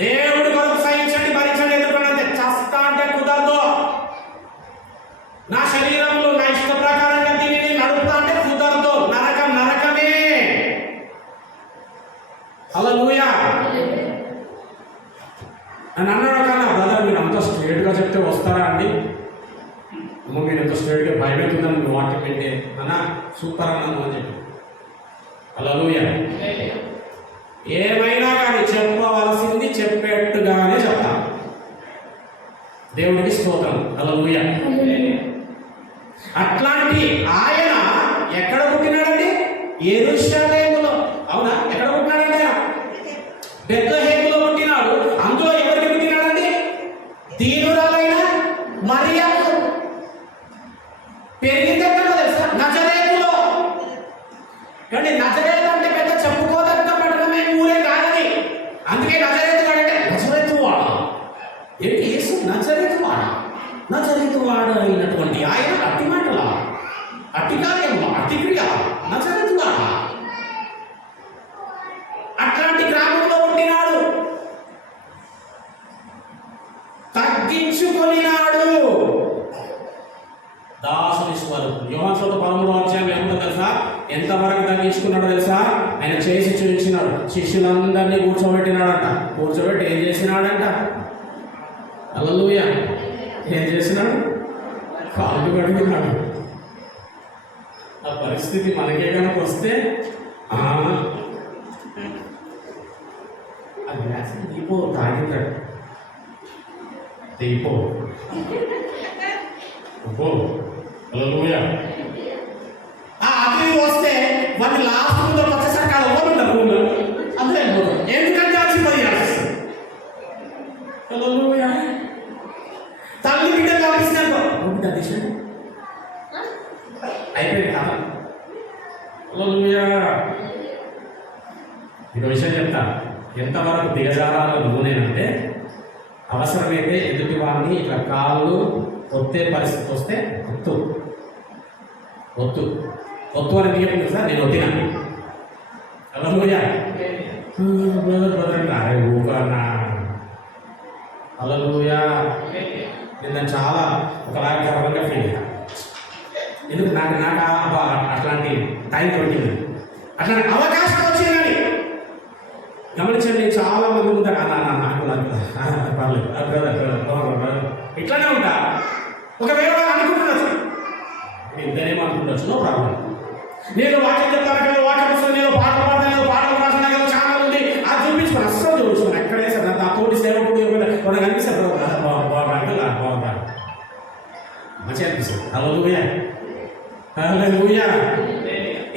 దేవుడి కొరకు సహించండి, భరించండి, ఎదుర్కోండి అంతే. చస్తా అంటే కుదరదు. నా శరీరంలో నా ఇష్ట ప్రకారంగా దీనిని నడుపుతా అంటే కుదరదు. నరకం నరకమే. హల్లెలూయా. అని అన్నాడు కన్నా, బ్రదర్ మీరు అంత స్ట్రేట్గా చెప్తే వస్తారా అండి? మీరు ఎంత స్ట్రేట్గా భయపెడుతుందని మీ వాక్యం పెట్టే అన్న సూపర్ అన్నాను అని చెప్పి. హల్లెలూయా. ఏమైనా కానీ చెప్పవలసింది చెప్పేట్టుగానే చెప్తా. దేవుడికి స్తోత్రం, హల్లెలూయా. అట్లాంటి ఆయన ఎక్కడ పుట్టినాడండి? యెరూషలేములో. అవునా? ఎక్కడ పుట్టినాడండి? ఆయన బెత్లెహేములో పుట్టినాడు. అందులో ఎవరికి పుట్టినాడండి? దీనురాలైన మరియా. పెరిగింది ఎక్కడో తెలుసా? నజరేతులో. కానీ నజరేతు అంటే పెద్ద చెప్పుకోదగ్గ పట్టణమే ఊరే కాదని. అందుకే నజరేతు అంటే నజరేతు వాడ. ఏంటి యేసు నజరేతు వాడ? నజరేతు వాడ అయినటువంటి ఆయన అట్టి మాటల, అట్టి కార్యము, అట్టి క్రియ, నజరేతు వాడ. అట్లాంటి గ్రామంలో పుట్టినాడు. తగ్గించుకొనినాడు. దాసుని స్వరూపం. యోహాను సువార్త 13వ అధ్యాయం ఏముందో తెలుసా? ఎంతవరకు తగ్గించుకున్నాడో తెలుసా? ఆయన చేసి చూపించినాడు. శిష్యులందరినీ కూర్చోబెట్టినాడంట. కూర్చోబెట్టి ఏం చేసినాడంట? హల్లెలూయా. ఏం చేసినాడు? కాళ్ళు కడుగున్నాడు. ఆ పరిస్థితి మనకే కనుక వస్తే ఆ గ్లాస్ దీపో తాగింటాడు. దీపో హల్లెలూయా. ఆ అతిథి వస్తే వాడిని లాస్ట్ ముందు వచ్చేసరికి అక్కడ ఎవరు ఉండరు. అందులో ఎందుకంటే అలసిపోయాడు. బిడ్డ తీసేయండి, అయిపోయింది కదా. హల్లెలూయా. ఇంకో విషయం చెప్తా, ఎంతవరకు దిగజారాల నూనెనంటే అవసరమైతే ఎదుటి వారిని ఇట్లా కాళ్ళు ఒత్తే పరిస్థితి వస్తే ఒత్తు ఒత్తు ఒత్తు అని దిగలేదు సార్, నేను ఒత్తినా. హల్లెలూయా. బ్రదర్ అరే ఊకన్నా. హల్లెలూయా. నేను చాలా ఒకలాగా గర్వంగా ఫీల్ అయ్యా. ఎందుకు నాకు అట్లాంటి టైం దొరికింది, అట్లాంటి అవకాశం వచ్చిందని గమనించండి. చాలా మంది ఉంటారు ఇట్లానే ఉంటా. ఒకవేళ అనుకుంటున్నారు ఇద్దరేమో అనుకుంటున్నారు, నో ప్రాబ్లం. నేను వాక్యం చెప్తాను, వాక్యం వస్తుంది, నేను పాటలు పాడతాను, పాటలు రాసిన ఛానల్ ఉంది, అది చూపించుకోను, అస్సలు చూపించుకోను. ఎక్కడే సార్ నా తోటి సేవకుడు ఎవరైనా కనిపిస్తారు బాగుంటాడు, మంచిగా అనిపిస్తుంది. హల్లెలూయా. హల్లెలూయా.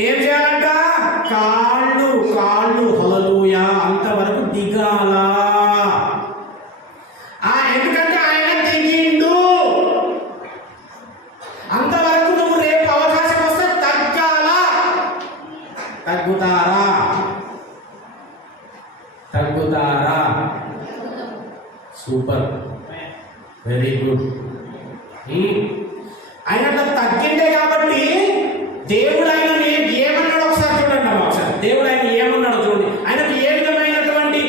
ఏం చేయాలంట? కాళ్ళు కాళ్ళు హల్లెలూయా అంతవరకు దిగాల. ఎందుకంటే ఆయన దిగిండు. అంతవరకు నువ్వు రేపు అవకాశం వస్తే తగ్గాల. తగ్గుతారా? తగ్గుతారా? Super, very good. ఆయన తగ్గిండే కాబట్టి దేవుడు ఆయన ఏమన్నాడు ఒకసారి చూడండి అమ్మా, ఒకసారి దేవుడు ఆయన ఏమన్నాడు చూడండి. ఆయనకు ఏ విధమైనటువంటి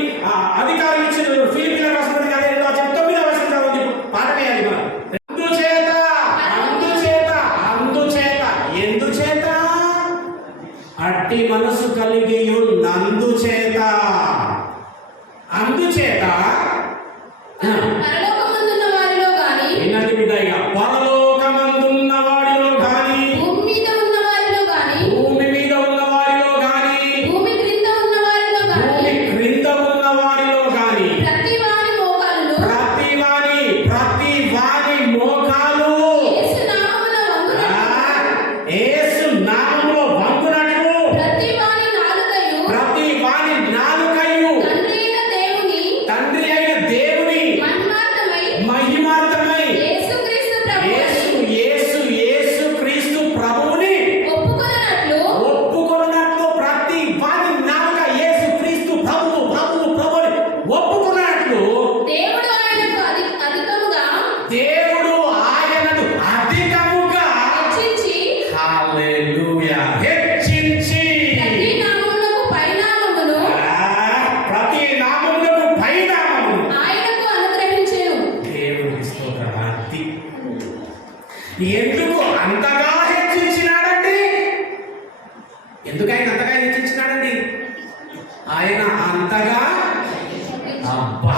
అధికారం ఇచ్చిన ఫిలిప్పీలకు రాసిన పత్రిక 9వ వచనం చదవండి. పాట వేయాలి మనం. అందుచేత అందుచేత అందుచేత ఎందుచేత అట్టి మనసు కలిగి నందుచేత అందుచేత పరలోకమందున్న వారిలో గాని ఏంటంటే బిడ్డ ఇక పరలోకమందున్న వాడిలో గాని భూమి మీద ఉన్న వారిలో గాని భూమి మీద ఉన్న వారిలో గాని భూమి క్రింద ఉన్న వారిలో గాని భూమి క్రింద ఉన్న వారిలో గాని ప్రతి వారి మోకాళ్ళు ప్రతి వారి మోకాలు యేసు నామమున వంగునట్లు యేసు నామములో వంగునట్లు ప్రతి వారి నాలుకయు తండ్రి అయిన దేవుని మహిమార్థమై యేసు క్రీస్తు ప్రభువుని ఒప్పుకొనున్నట్లు ప్రతి వారి నాలుక యేసు క్రీస్తు ప్రభువు ఒప్పుకున్నట్లు దేవుడు ఆయనను అధికముగా హల్లెలూయా హెచ్చించి ప్రతి నామమునకు పైనామమును దేవునికి స్తోత్రం. అది ఎందుకు అంతగా హెచ్చించినాడండి? ఎందుకు ఆయన అంతగా హెచ్చించినాడండి? ఆయన అంతగా అబ్బా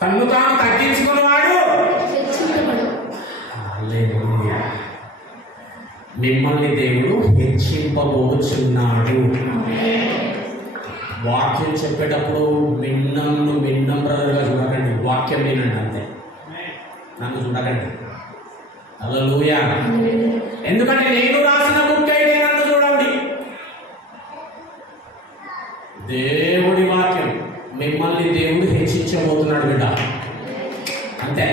తన్ను తాను తగ్గించుకున్నవాడు హల్లెలూయా. మిమ్మల్ని దేవుడు హెచ్చింపబోచున్నాడు. వాక్యం చెప్పేటప్పుడు మిన్నం బ్రదర్గా చూడకండి, వాక్యం వినండి అంతే, నన్ను చూడకండి. హల్లెలూయా. ఎందుకంటే నేను రాసిన బుక్ అయితే నన్ను చూడండి. దేవుడి వాక్యం మిమ్మల్ని దేవుడు హెచ్చించబోతున్నాడు బిడ్డ, అంతే.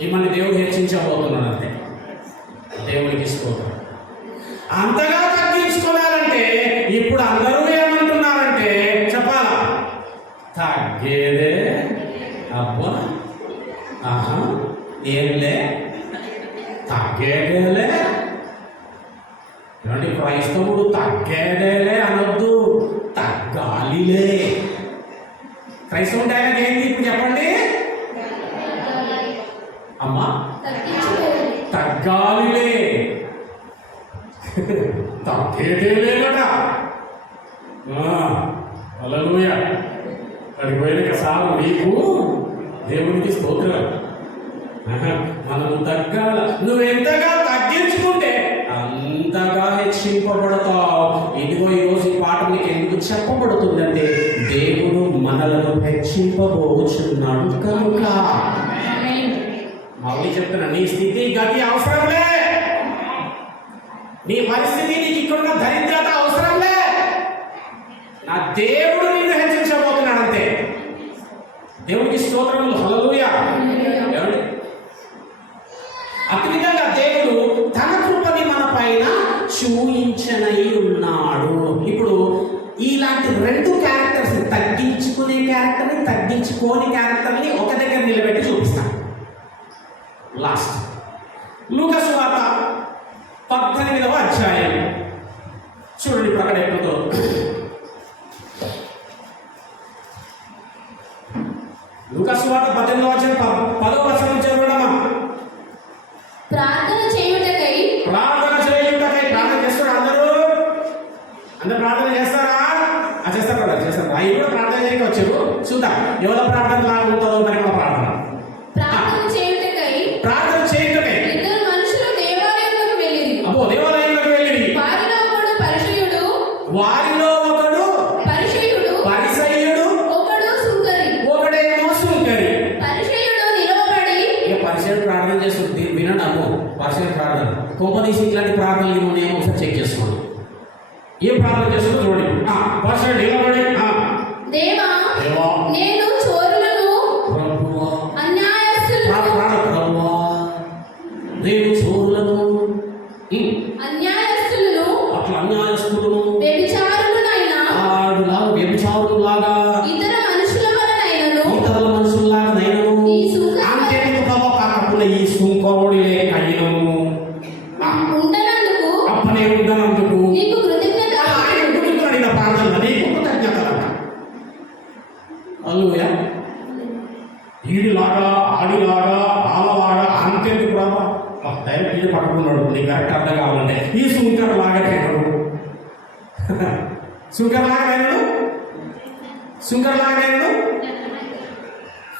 మిమ్మల్ని దేవుడు హెచ్చించబోతున్నాడు అంతే. దేవుడికి స్తోత్రం. అంతగా తగ్గించుకోవాలంటే ఇప్పుడు అందరూ ఏమంటున్నారంటే చెప్పాలా? తగ్గేదే అబ్బా, ఆహా, ఏంలే తగ్గేదేలే. ఇలాంటి క్రైస్తవుడు తగ్గేదేలే అనొద్దు, తగ్గాలిలే. క్రైస్తవుడు ఆయన ఏంటి ఇప్పుడు చెప్పండి అమ్మా? తగ్గాలిలే, తగ్గేదేలేనట. హల్లెలూయా. అక్కడికి పోయినాక సాగు నీకు దేవునికి స్తోత్రం. మనము తగ్గాల. నువ్వెంతగా తగ్గించుకుంటే అంతగా హెచ్చింపబడతావు. ఇదిగో ఈరోజు ఈ పాట నీకు ఎందుకు చెప్పబడుతుందంటే దేవుడు మనలను హెచ్చింపబోచున్నాడు కనుక. మళ్ళీ చెప్తున్నా, నీ స్థితి గతి అవసరంలే, నీ పరిస్థితి, నీకు ఇక్కడ దరిద్రత అవసరంలే. నా దేవుడు నిన్ను హెచ్చించబోతున్నాడు అంతే. దేవునికి స్తోత్రములు, హల్లెలూయా. ఏమండి? అట్టి విధంగా దేవుడు తన కృపని మన పైన చూయించనై ఉన్నాడు. ఇప్పుడు ఇలాంటి రెండు క్యారెక్టర్స్, తగ్గించుకునే క్యారెక్టర్ని, తగ్గించుకోని క్యారెక్టర్ని ఒక దగ్గర నిలబెట్టి చూపిస్తాను. లాస్ట్ లూకా సువార్త 18వ అధ్యాయం చూడండి. ఇప్పుడు అక్కడ ఎప్పుడుతో లూకా సువార్త 18వ అధ్యాయం 10వ వచనం చదవడమా? ప్రార్థన చేయుటకై ప్రార్థన చేస్తారు. అందరూ ప్రార్థన చేస్తారా? చేస్తారు కదా, చేస్తారు. అవి కూడా ప్రార్థన చేయక వచ్చారు. చూద్దాం ఎవరి ప్రార్థన లాగా ఉంటుందో మరి మన ప్రార్థన. ప్రార్థన చేయుటకై ఇద్దరు మనుషులు దేవాలయంలోకి వెళ్ళిరి. అబ్బో, దేవాలయంలోకి వెళ్ళిరి. వారిలో ఒకడు పరిసయ్యుడు, ఒకడు సుంకరి. ఒకడేమో సుంకరి. పరిసయ్యుడు నిలవబడి ఇక పరిసయ్యుడు ప్రార్థన చేస్తుంది. వినడము పరిసయ్యుడు ప్రార్థన. కొంపదీసి ఇట్లాంటి ప్రార్థనలు ఉన్నాయేమో ఒకసారి చెక్ చేసుకోండి. ఏం ప్రార్థన చేస్తుందో చూడండి. పరిసయ్యుడు నిలబడి, దేవా దేవా నేను చోరులను ప్రభువా, అన్యాయస్తులను ప్రభువా నేను చోరులను, అన్యాయస్తులను అట్లా అన్యాయస్తులను, వ్యభిచారులనైనా వ్యభిచారులాగా ఇతర మనుషుల వలనైనను ఇతరుల మనుషుల్లాగానైనను ఈ సుంకరి అంతేందుకు ప్రభు కాకుండా ఈ సుంకరుడి లేకైనను ఉండనందుకు అప్పనే ఉండనందుకు నీకు కృతజ్ఞత. ఆయన గుర్తున్నాడు ఇలా ప్రార్థన, నీకు కృతజ్ఞతలంట. హల్లెలూయా. ఈడిలాగా ఆడిలాగా ఆలలాగా అంతేందుకు ప్రభు డైరెక్ట్ ఇది పట్టుకున్నాడు. నీకు కరెక్ట్ అర్థం కావాలంటే ఈ సుంకరలాగా తినడు. సుంకరలాగానైనాడు,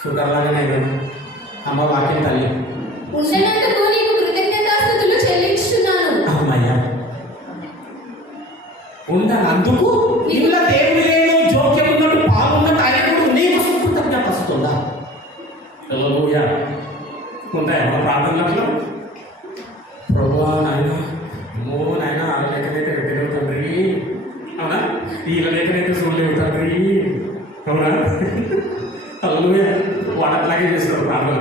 సుంకరలాగానైనాడు. అమ్మ వాక్యం తల్లి. ఉండనందుకు నీకు కృతజ్ఞతాస్తుతులు చెల్లించుచున్నాను. అమ్మయ్యా, ఉండనందుకు ఇలా దేవుని లేదు జోక్యం ఉన్నట్టు పాల్గొన్నట్టు ఆయన కూడా నీకు కృతజ్ఞత వస్తుందా? హల్లెలూయా. ఉంటాయా మన ప్రార్థనలో? ప్రభువా నాయన, అమ్మో నాయన, వాళ్ళ లేకనైతే పెట్టలేవు తండ్రి, అవునా? వీళ్ళ లేకనైతే చూడలేవు తండ్రి, అవునా? హల్లెలూయా. వాడట్లాగే చేస్తారు ప్రార్థన.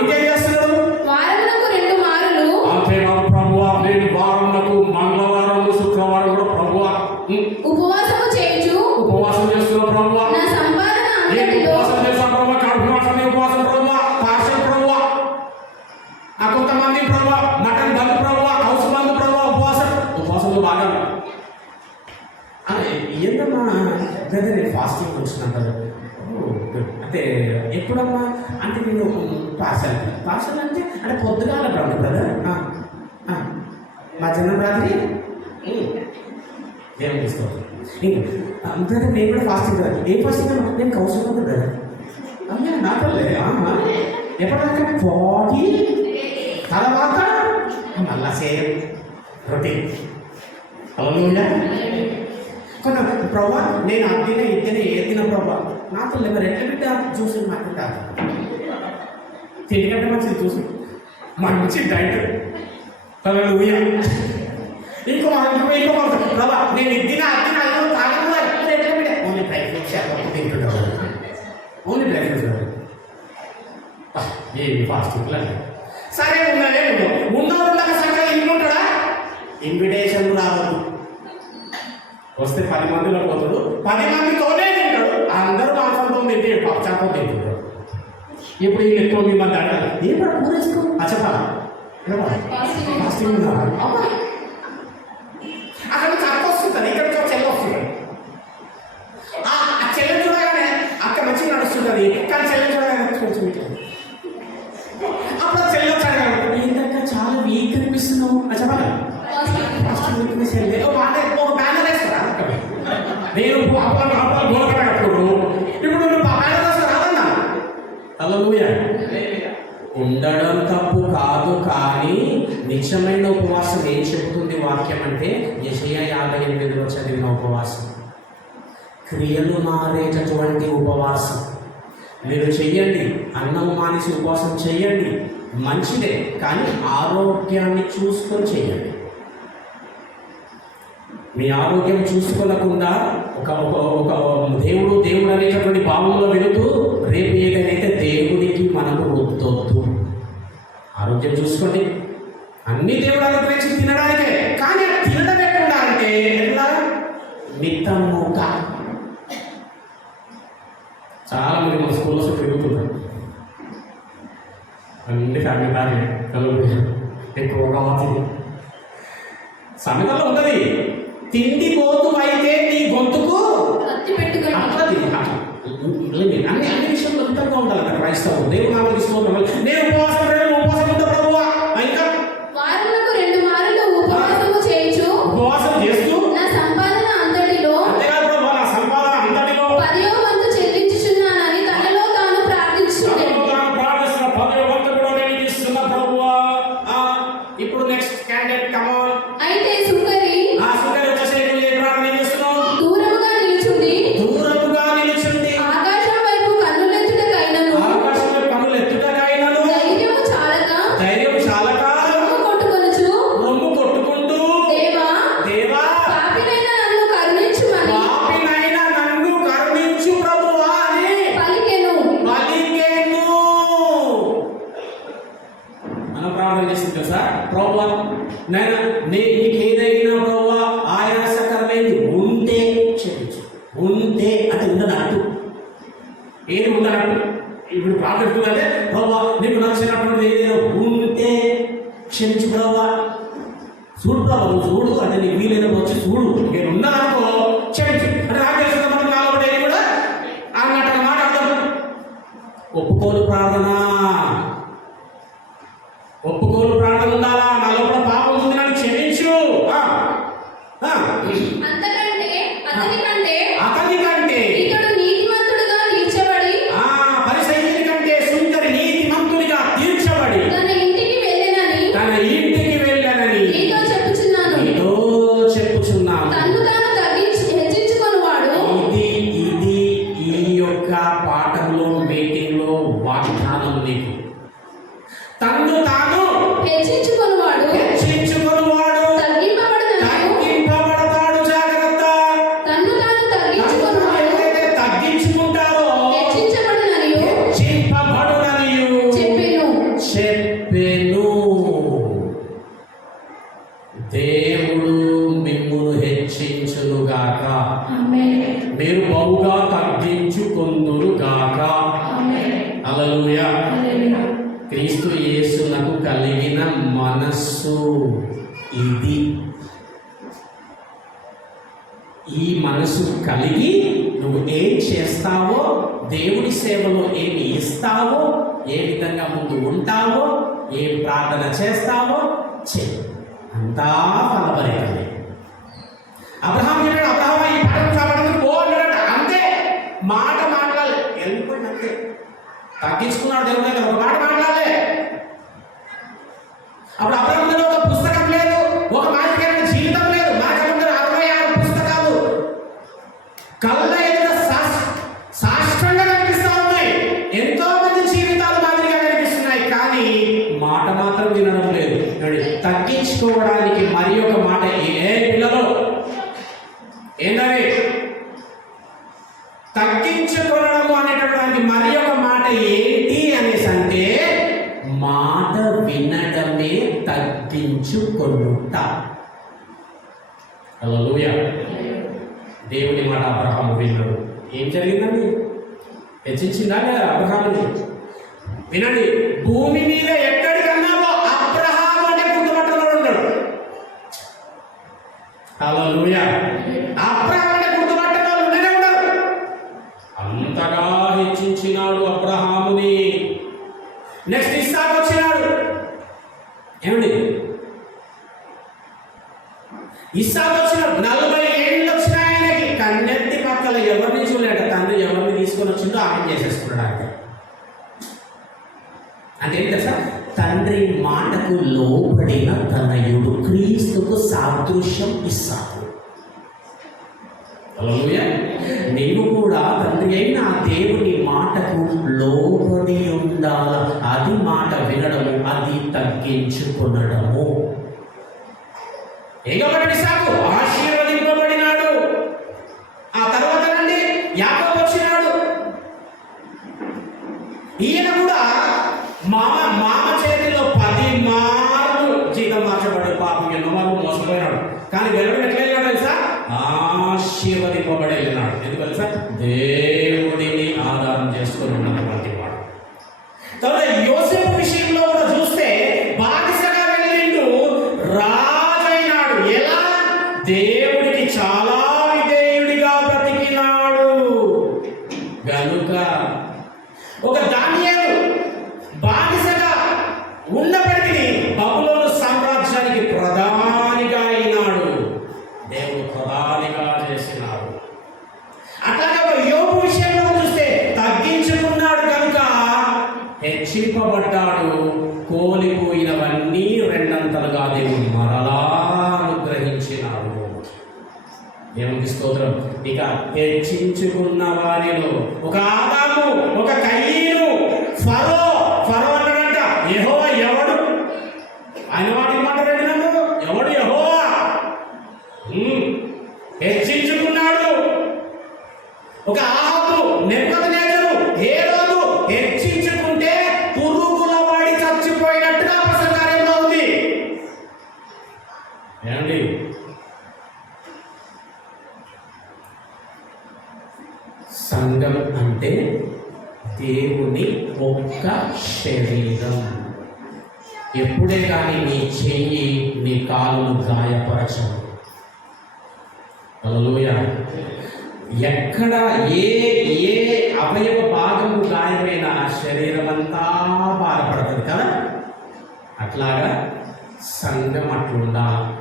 ఇంకేం చేస్తున్నాడు? వారమునకు 2 మారులు అంతేకాదు ప్రభువా, నేను వారమునకు మంగళవారం శుక్రవారం కూడా ప్రభువా ఉపవాసము చేయుచు ఉపవాసం చేస్తున్నా ప్రభువా. నా సంపాదన నేను అంతటిలో ఉపవాసం చేస్తాను ప్రభువా. కడుపు మాసం ఉపవాసం ప్రభువా. పార్సల్ ప్రభువా. కొంతమంది ప్రభువా మటన్ బంద్ ప్రభువా, హౌస్ బంద్ ప్రభువా. ఉపవాసంలో బాగా ఏంటమ్మా బ్రదర్, నేను ఫాస్టింగ్ వచ్చినాను కదా. అంటే ఎప్పుడమ్మా అంటే నేను పార్సల్ అంటే పొద్దుగాల బ్రదర్, మధ్యాహ్నం రాత్రి దేవునికి ఇస్తాను. బ్రదర్ నేను కూడా ఫాస్టింగ్ కదా. ఏం ఫాస్టింగ్ అమ్మా? నేను కౌశలం బ్రదర్. అమ్మా నాకలే ఎప్పటిదాకా 40 తర్వాత మళ్ళా సేమ్ రొటీన్. హల్లెలూయా. కొంత ప్రభా నేను అద్దిన ఇద్దిన ఏదిన ప్రభా నాతో మరి ఎట్లా బిడ్డ చూసి మాట్లాడాలి. తిండికంటే మంచిది చూసి మంచి డైట్. హల్లెలూయా. ఇంకో ప్రభా నేను ఇద్దిన అద్దిన తాగకుండా ఎట్లా బిడ్డ ఓన్లీ డ్రై ఫ్రూట్స్ తింటున్నావు. Only dry fruits. ఏమి ఫాస్టింగ్ సరే ఉన్నదే ఉండక సంఖ్య ఇంట్లో ఉంటాడా? ఇన్విటేషన్ రావద్దు. వస్తే 10 మందిలో పోతాడు, 10 మందితోనే తింటాడు. అందరూ మాంసంతో తింటే పక్షాతో తింటుంటాడు. ఇప్పుడు ఈ 9 మంది అంటారు ఏం కూడా పూరేసుకో చెప్పాలా ఫాస్టింగ్ అక్కడ అక్క వస్తుంటుంది, ఇక్కడ చెల్ల వస్తుంది. ఆ చెల్లెని చూడగానే అక్క మంచిగా నడుస్తుంటుంది, కానీ చెల్లెని చూడగానే కొంచెం అప్పుడు చెల్లి వచ్చాడు కాబట్టి ఏంటంటే చాలా వీక్ అనిపిస్తున్నావు చెప్పాలి. ఒక బ్యానర్ వేస్తారా? నేను గోడకప్పుడు ఇప్పుడు నువ్వు బ్యానర్ వేస్తా రాదన్నా. హల్లెలూయా. ఉండడం తప్పు కాదు, కానీ నిజమైన ఉపవాసం ఏం చెబుతుంది వాక్యం అంటే యెషయా 58లో చదివిన ఉపవాసం, క్రియలు మారేటటువంటి ఉపవాసం. మీరు చెయ్యండి, అన్నం మానేసి ఉపవాసం చెయ్యండి, మంచిదే, కానీ ఆరోగ్యాన్ని చూసుకొని చెయ్యండి. మీ ఆరోగ్యం చూసుకోకుండా ఒక ఒక ఒక దేవుడు అనేటటువంటి భావంలో వెళుతూ రేపు ఏదైతే దేవుడికి మనము రుద్దొద్దు. ఆరోగ్యం చూసుకోండి, అన్ని దేవుడు అనుగ్రహించి తినడానికే. కానీ ఆ తినడం ఎట్లా అంటే ఎట్లా మితముగా. చాలా మంది మన స్కూల్లో తిరుగుతున్నారు, అన్ని ఫ్యామిలీ ప్యాకెట్ కలుగు ఎక్కువగా తిని సమయంలో ఉన్నది. తిండి పోతు అయితే నీ గొంతుకు కత్తి పెట్టుకొని అట్లా అన్ని అన్ని విషయంలో మితంగా ఉండాలి అక్కడ క్రైస్తవం. దేవుడు నామమునకు స్తోత్రం. నేను ఉపవాసం ఉంటా ప్రభువా. ఇంకా వారమునకు 2 మారులు ఉపవాసము చేయుచు ఉపవాసం చేస్తూ నా సంపాదన అంతటిలో అంతేకాదు ప్రభు, నా సంపాదన అంతటిలో 10వ వంతు చెల్లించుచున్నానని తనలో తాను ప్రార్థించుచుండెను. తాను ప్రార్థిస్తున్న 10వ వంతు కూడా నేను ఇస్తున్నా ప్రభువా. ఇప్పుడు నెక్స్ట్ క్యాండిడేట్ కమాన్. అయితే సుంకరి ఆ సుందరి వచ్చేసేపు ఏ ప్రార్థన చేస్తున్నావు? దూరముగా నిలుచుండి దూరముగా నిలుచుంది ఆకాశం వైపు కన్నులెత్తుటకైనను ఆకాశంలో కన్నులు ఎత్తుటకైనను ధైర్యము చాలక రొమ్ము కొట్టుకుంటూ దేవా దేవా పాపినైన నన్ను కరుణించుమని పాపినైన నన్ను కరుణించు ప్రభువా అని పలికెను. మనం ప్రార్థన చేసింది తెలుసా? ప్రభువా నేను నీకు ఏదైనా ప్రభువా ఆయాసకరమైనది ఉంటే క్షమించు. ఉంటే అంటే ఉండనట్టు, ఏది ఉండనట్టు. ఇప్పుడు ప్రార్థిస్తుందంటే ప్రభువా నీకు నచ్చినటువంటి ఏదైనా ఉంటే క్షమించు ప్రభువా. చూడు ప్రభు, నువ్వు చూడు అంటే నీకు వీలైనప్పుడు వచ్చి చూడు. నేను ఉన్నాననుకో క్షమించు అంటే నాకు తెలిసిన మనం కాబట్టి కూడా అన్నట్టు మాట అర్థం. ఒప్పుకోలు ప్రార్థన, ఒప్పుకోలు ప్రార్థన ఉండాలా. నా లోపల పాపం ఉంది, నన్ను క్షమించు. అతని కంటే ఇతడు నీతిమంతుడుగా తీర్చబడి పరిసయ్యుని కంటే సుందరి నీతిమంతునిగా తీర్చబడి తన ఇంటికి వెళ్ళనని నీతో చెప్పుచున్నాను. తన్ను తాను హెచ్చించుకొనువాడు. ఇది ఈ యొక్క పాఠంలో మీటింగ్లో వాగ్దానం నీకు. తన్ను తాను హెచ్చించుకొనువాడు తగ్గింపబడతాడు. జాగ్రత్త. తన్ను తాను తగ్గించుకొనువాడు ఎవరైతే తగ్గించుకుంటారో హెచ్చించబడుననియు చెప్పెను. దేవుడు మిమ్మును హెచ్చించునుగాక, ఆమేన్. మీరు బహుగా తగ్గించుకొందురుగాక. ఆమేన్. హల్లెలూయా. హల్లెలూయా. క్రీస్తు యేసునకు కలిగిన మనస్సు ఇది. ఈ మనసు కలిగి నువ్వు ఏం చేస్తావో, దేవుడి సేవలో ఏమి ఇస్తావో, ఏ విధంగా ముందు ఉంటావో, ఏం ప్రార్థన చేస్తావో అంతా ఫలభరితమే. అబ్రహాం చెప్పాడు, అబ్రహాం ఈ పాఠం చదవడానికి పో అన్నాడట. అంతే, మాట మాట్లాడాలి, వెళ్ళిపోయింది అంతే. తగ్గించుకున్నాడు దేవుడు దగ్గర, ఒక మాట మాట్లాడలే. అప్పుడు అబ్రహాం దగ్గర ఒక పుస్తకం లేదు, ఒక మాదిరికైన జీవితం లేదు. మనకందరూ 66 పుస్తకాలు కళ్ళ ఎదుట సాష్టాంగా కనిపిస్తా ఉన్నాయి. ఎంతో మంది జీవితాలు మాదిరిగా కనిపిస్తున్నాయి, కానీ మాట మాత్రం వినడం లేదు. తగ్గించుకోవడానికి మరి ఒక మాట, ఏ పిల్లలు ఏంటది? తగ్గించుకోవడము అనేటటువంటి మరి ఒక మాట ఏంటి అనేసి అంటే, మాట వినడమే తగ్గించుకొనుట. హల్లెలూయా. దేవుని మాట అబ్రహాము విన్నాడు. ఏం జరిగిందండి? హెచ్చించిందా లేదా అబ్రహాముని? వినండి, భూమి మీద ఎక్కడికన్నావో అబ్రహాము అంటే గుర్తుపట్టడం ఉంటాడు. హల్లెలూయా. అబ్రహాము అంటే గుర్తుపట్టడం ఉండనే ఉండడు. అంతగా హెచ్చించినాడు అబ్రహాముని. నెక్స్ట్ ఇస్సాకు వచ్చినాడు. ఏమండి? ఇస్సాకు వచ్చినాడు. 40 ఏళ్ళు వచ్చినాయి ఆయనకి. కన్నెత్తి పక్కల ఎవరిని చూడలేట. తండ్రి ఎవరిని తీసుకొని వచ్చిందో ఆయన చేసేసుకున్నాడు. అంటే ఏంటి తెలుసా? తండ్రి మాటకు లోబడిన తనయుడు, క్రీస్తుకు సాదృశ్యం ఇస్సాకు. హల్లెలూయా. నీవు కూడా తండ్రి అయిన ఆ దేవుని మాటకు లోబడి ఉండాల. అది మాట వినడము, అది తగ్గించుకొనడము. ఏం కాబట్టి ఇస్సాకు ఆశీర్వదింపబడిన మామ చేతిలో 10 మార్లు జీతం మార్చబడ్డాడు. పాపం ఎన్నో మార్లు మోసపోయినాడు. కానీ వెళ్ళడం ఎట్లా వెళ్ళాడు తెలుసా? ఆశీర్వదింపబడి వెళ్ళినాడు. ఎందుకు తెలుసా? దేవుడిని ఆధారం చేసుకొని ఉన్నటువంటి వాడు. తర్వాత యోసేపు విషయంలో కూడా చూస్తే బానిసగా వెళ్ళిండు, రాజైనాడు. ఎలా? దేవుడికి చాలా విధేయుడిగా బ్రతికినాడు గనుక. ఒక దానియేలు బానిసగా ఉండబడికి బబులోను సామ్రాజ్యానికి ప్రధానిగా అయినాడు. దేవుడు ప్రధానిగా చేసినాడు. అట్లాగే ఒక యోబు విషయంలో చూస్తే తగ్గించుకున్నాడు కనుక హెచ్చింపబడ్డాడు. కోల్పోయినవన్నీ రెండంతలుగా దేవుడు మరలా అనుగ్రహించినాడు. దేవునికి స్తోత్రం. ఇక హెచ్చించుకున్న వారిలో ఒక ఆదాము, ఒక కయీను, ఫరో అన్నాడంట. యెహోవా ఎవడు? ఆయన వాటికి మాట్లాడండి నన్ను. ఎవడు యెహోవా? హెచ్చించుకున్నాడు. ఒక ఆహాబు, నెబుకద్నెజరు, హేరోదు హెచ్చించుకుంటే పురుగుల వాడి చచ్చిపోయినట్టుగా ప్రసంగారంలో ఉంది. ఏమండి? సంఘం అంటే దేవుని ఒక్క శరీరం. ఎప్పుడే కానీ నీ చెయ్యి నీ కాలును గాయపరచవు. హల్లెలూయా. ఎక్కడ ఏ అవయవ భాగము గాయమైన శరీరం అంతా బాధపడుతుంది కదా. అట్లాగా సంఘం అట్లుండాలి.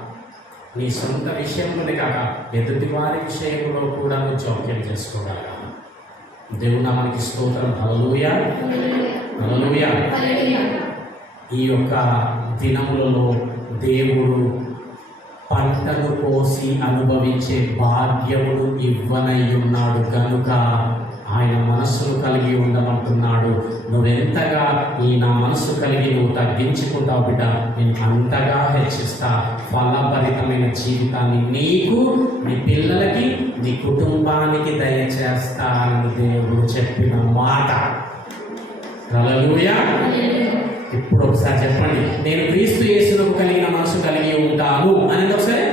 నీ సొంత విషయంలోనే కాక ఎదుటి వారి విషయంలో కూడా నువ్వు జోక్యం చేసుకోవాలి. దేవుడు నామానికి స్తోత్రం. హల్లెలూయా, హల్లెలూయా. ఈ యొక్క దినములలో దేవుడు పంటను కోసి అనుభవించే భాగ్యమును ఇవ్వనై ఉన్నాడు కనుక ఆయన మనస్సును కలిగి ఉండమంటున్నాడు. నువ్వెంతగా నా మనస్సు కలిగి నువ్వు తగ్గించుకుంటావు బిడ్డ, నేను అంతగా హెచ్చిస్తా. ఫలభరితమైన జీవితాన్ని నీకు, నీ పిల్లలకి, నీ కుటుంబానికి దయచేస్తానని దేవుడు చెప్పిన మాట. హల్లెలూయా. ఇప్పుడు ఒకసారి చెప్పండి, నేను క్రీస్తు యేసునకు కలిగిన మనసు కలిగి ఉంటాను అనేది ఒకసారి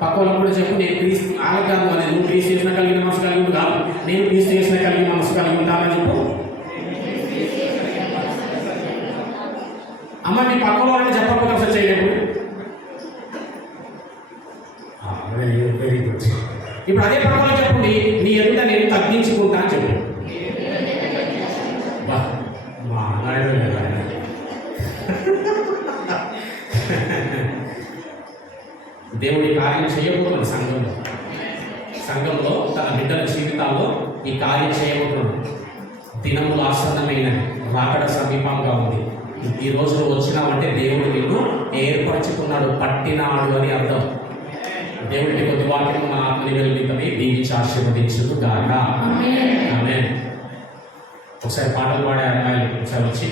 పక్కన కూడా చెప్పు. నేను క్రీస్తు కాదు అని, నువ్వు క్రీస్తు యేసున కలిగిన మనసు కలిగి ఉంటు కాదు, నేను క్రీస్తు యేసున కలిగిన మనసు కలిగి ఉంటానని చెప్పు. అమ్మ మీ పక్కన వాళ్ళని చెప్పకపోతే ఒకసారి చేయలేము. Very good. ఇప్పుడు అదే పక్కన చెప్పండి, నీ ఎదుట నేను తగ్గించుకుంటా అని చెప్పు. దేవుడి కార్యం చేయబోతున్నాడు సంఘంలో తన బిడ్డల జీవితాల్లో ఈ కార్యం చేయబోతున్నాడు. దినములు ఆసన్నమైనవి, రాకడ సమీపంగా ఉంది. ఈ రోజు వచ్చినామంటే దేవుడు నిన్ను ఏర్పరచుకున్నాడు, పట్టినాడు అని అర్థం. దేవుడికి కొద్ది వాక్యం మన ఆత్మని వెలిగితని దీవించి ఆశీర్వదించును గాక. ఆమేన్. ఒకసారి పాటలు పాడే అమ్మాయిలు ఒకసారి వచ్చి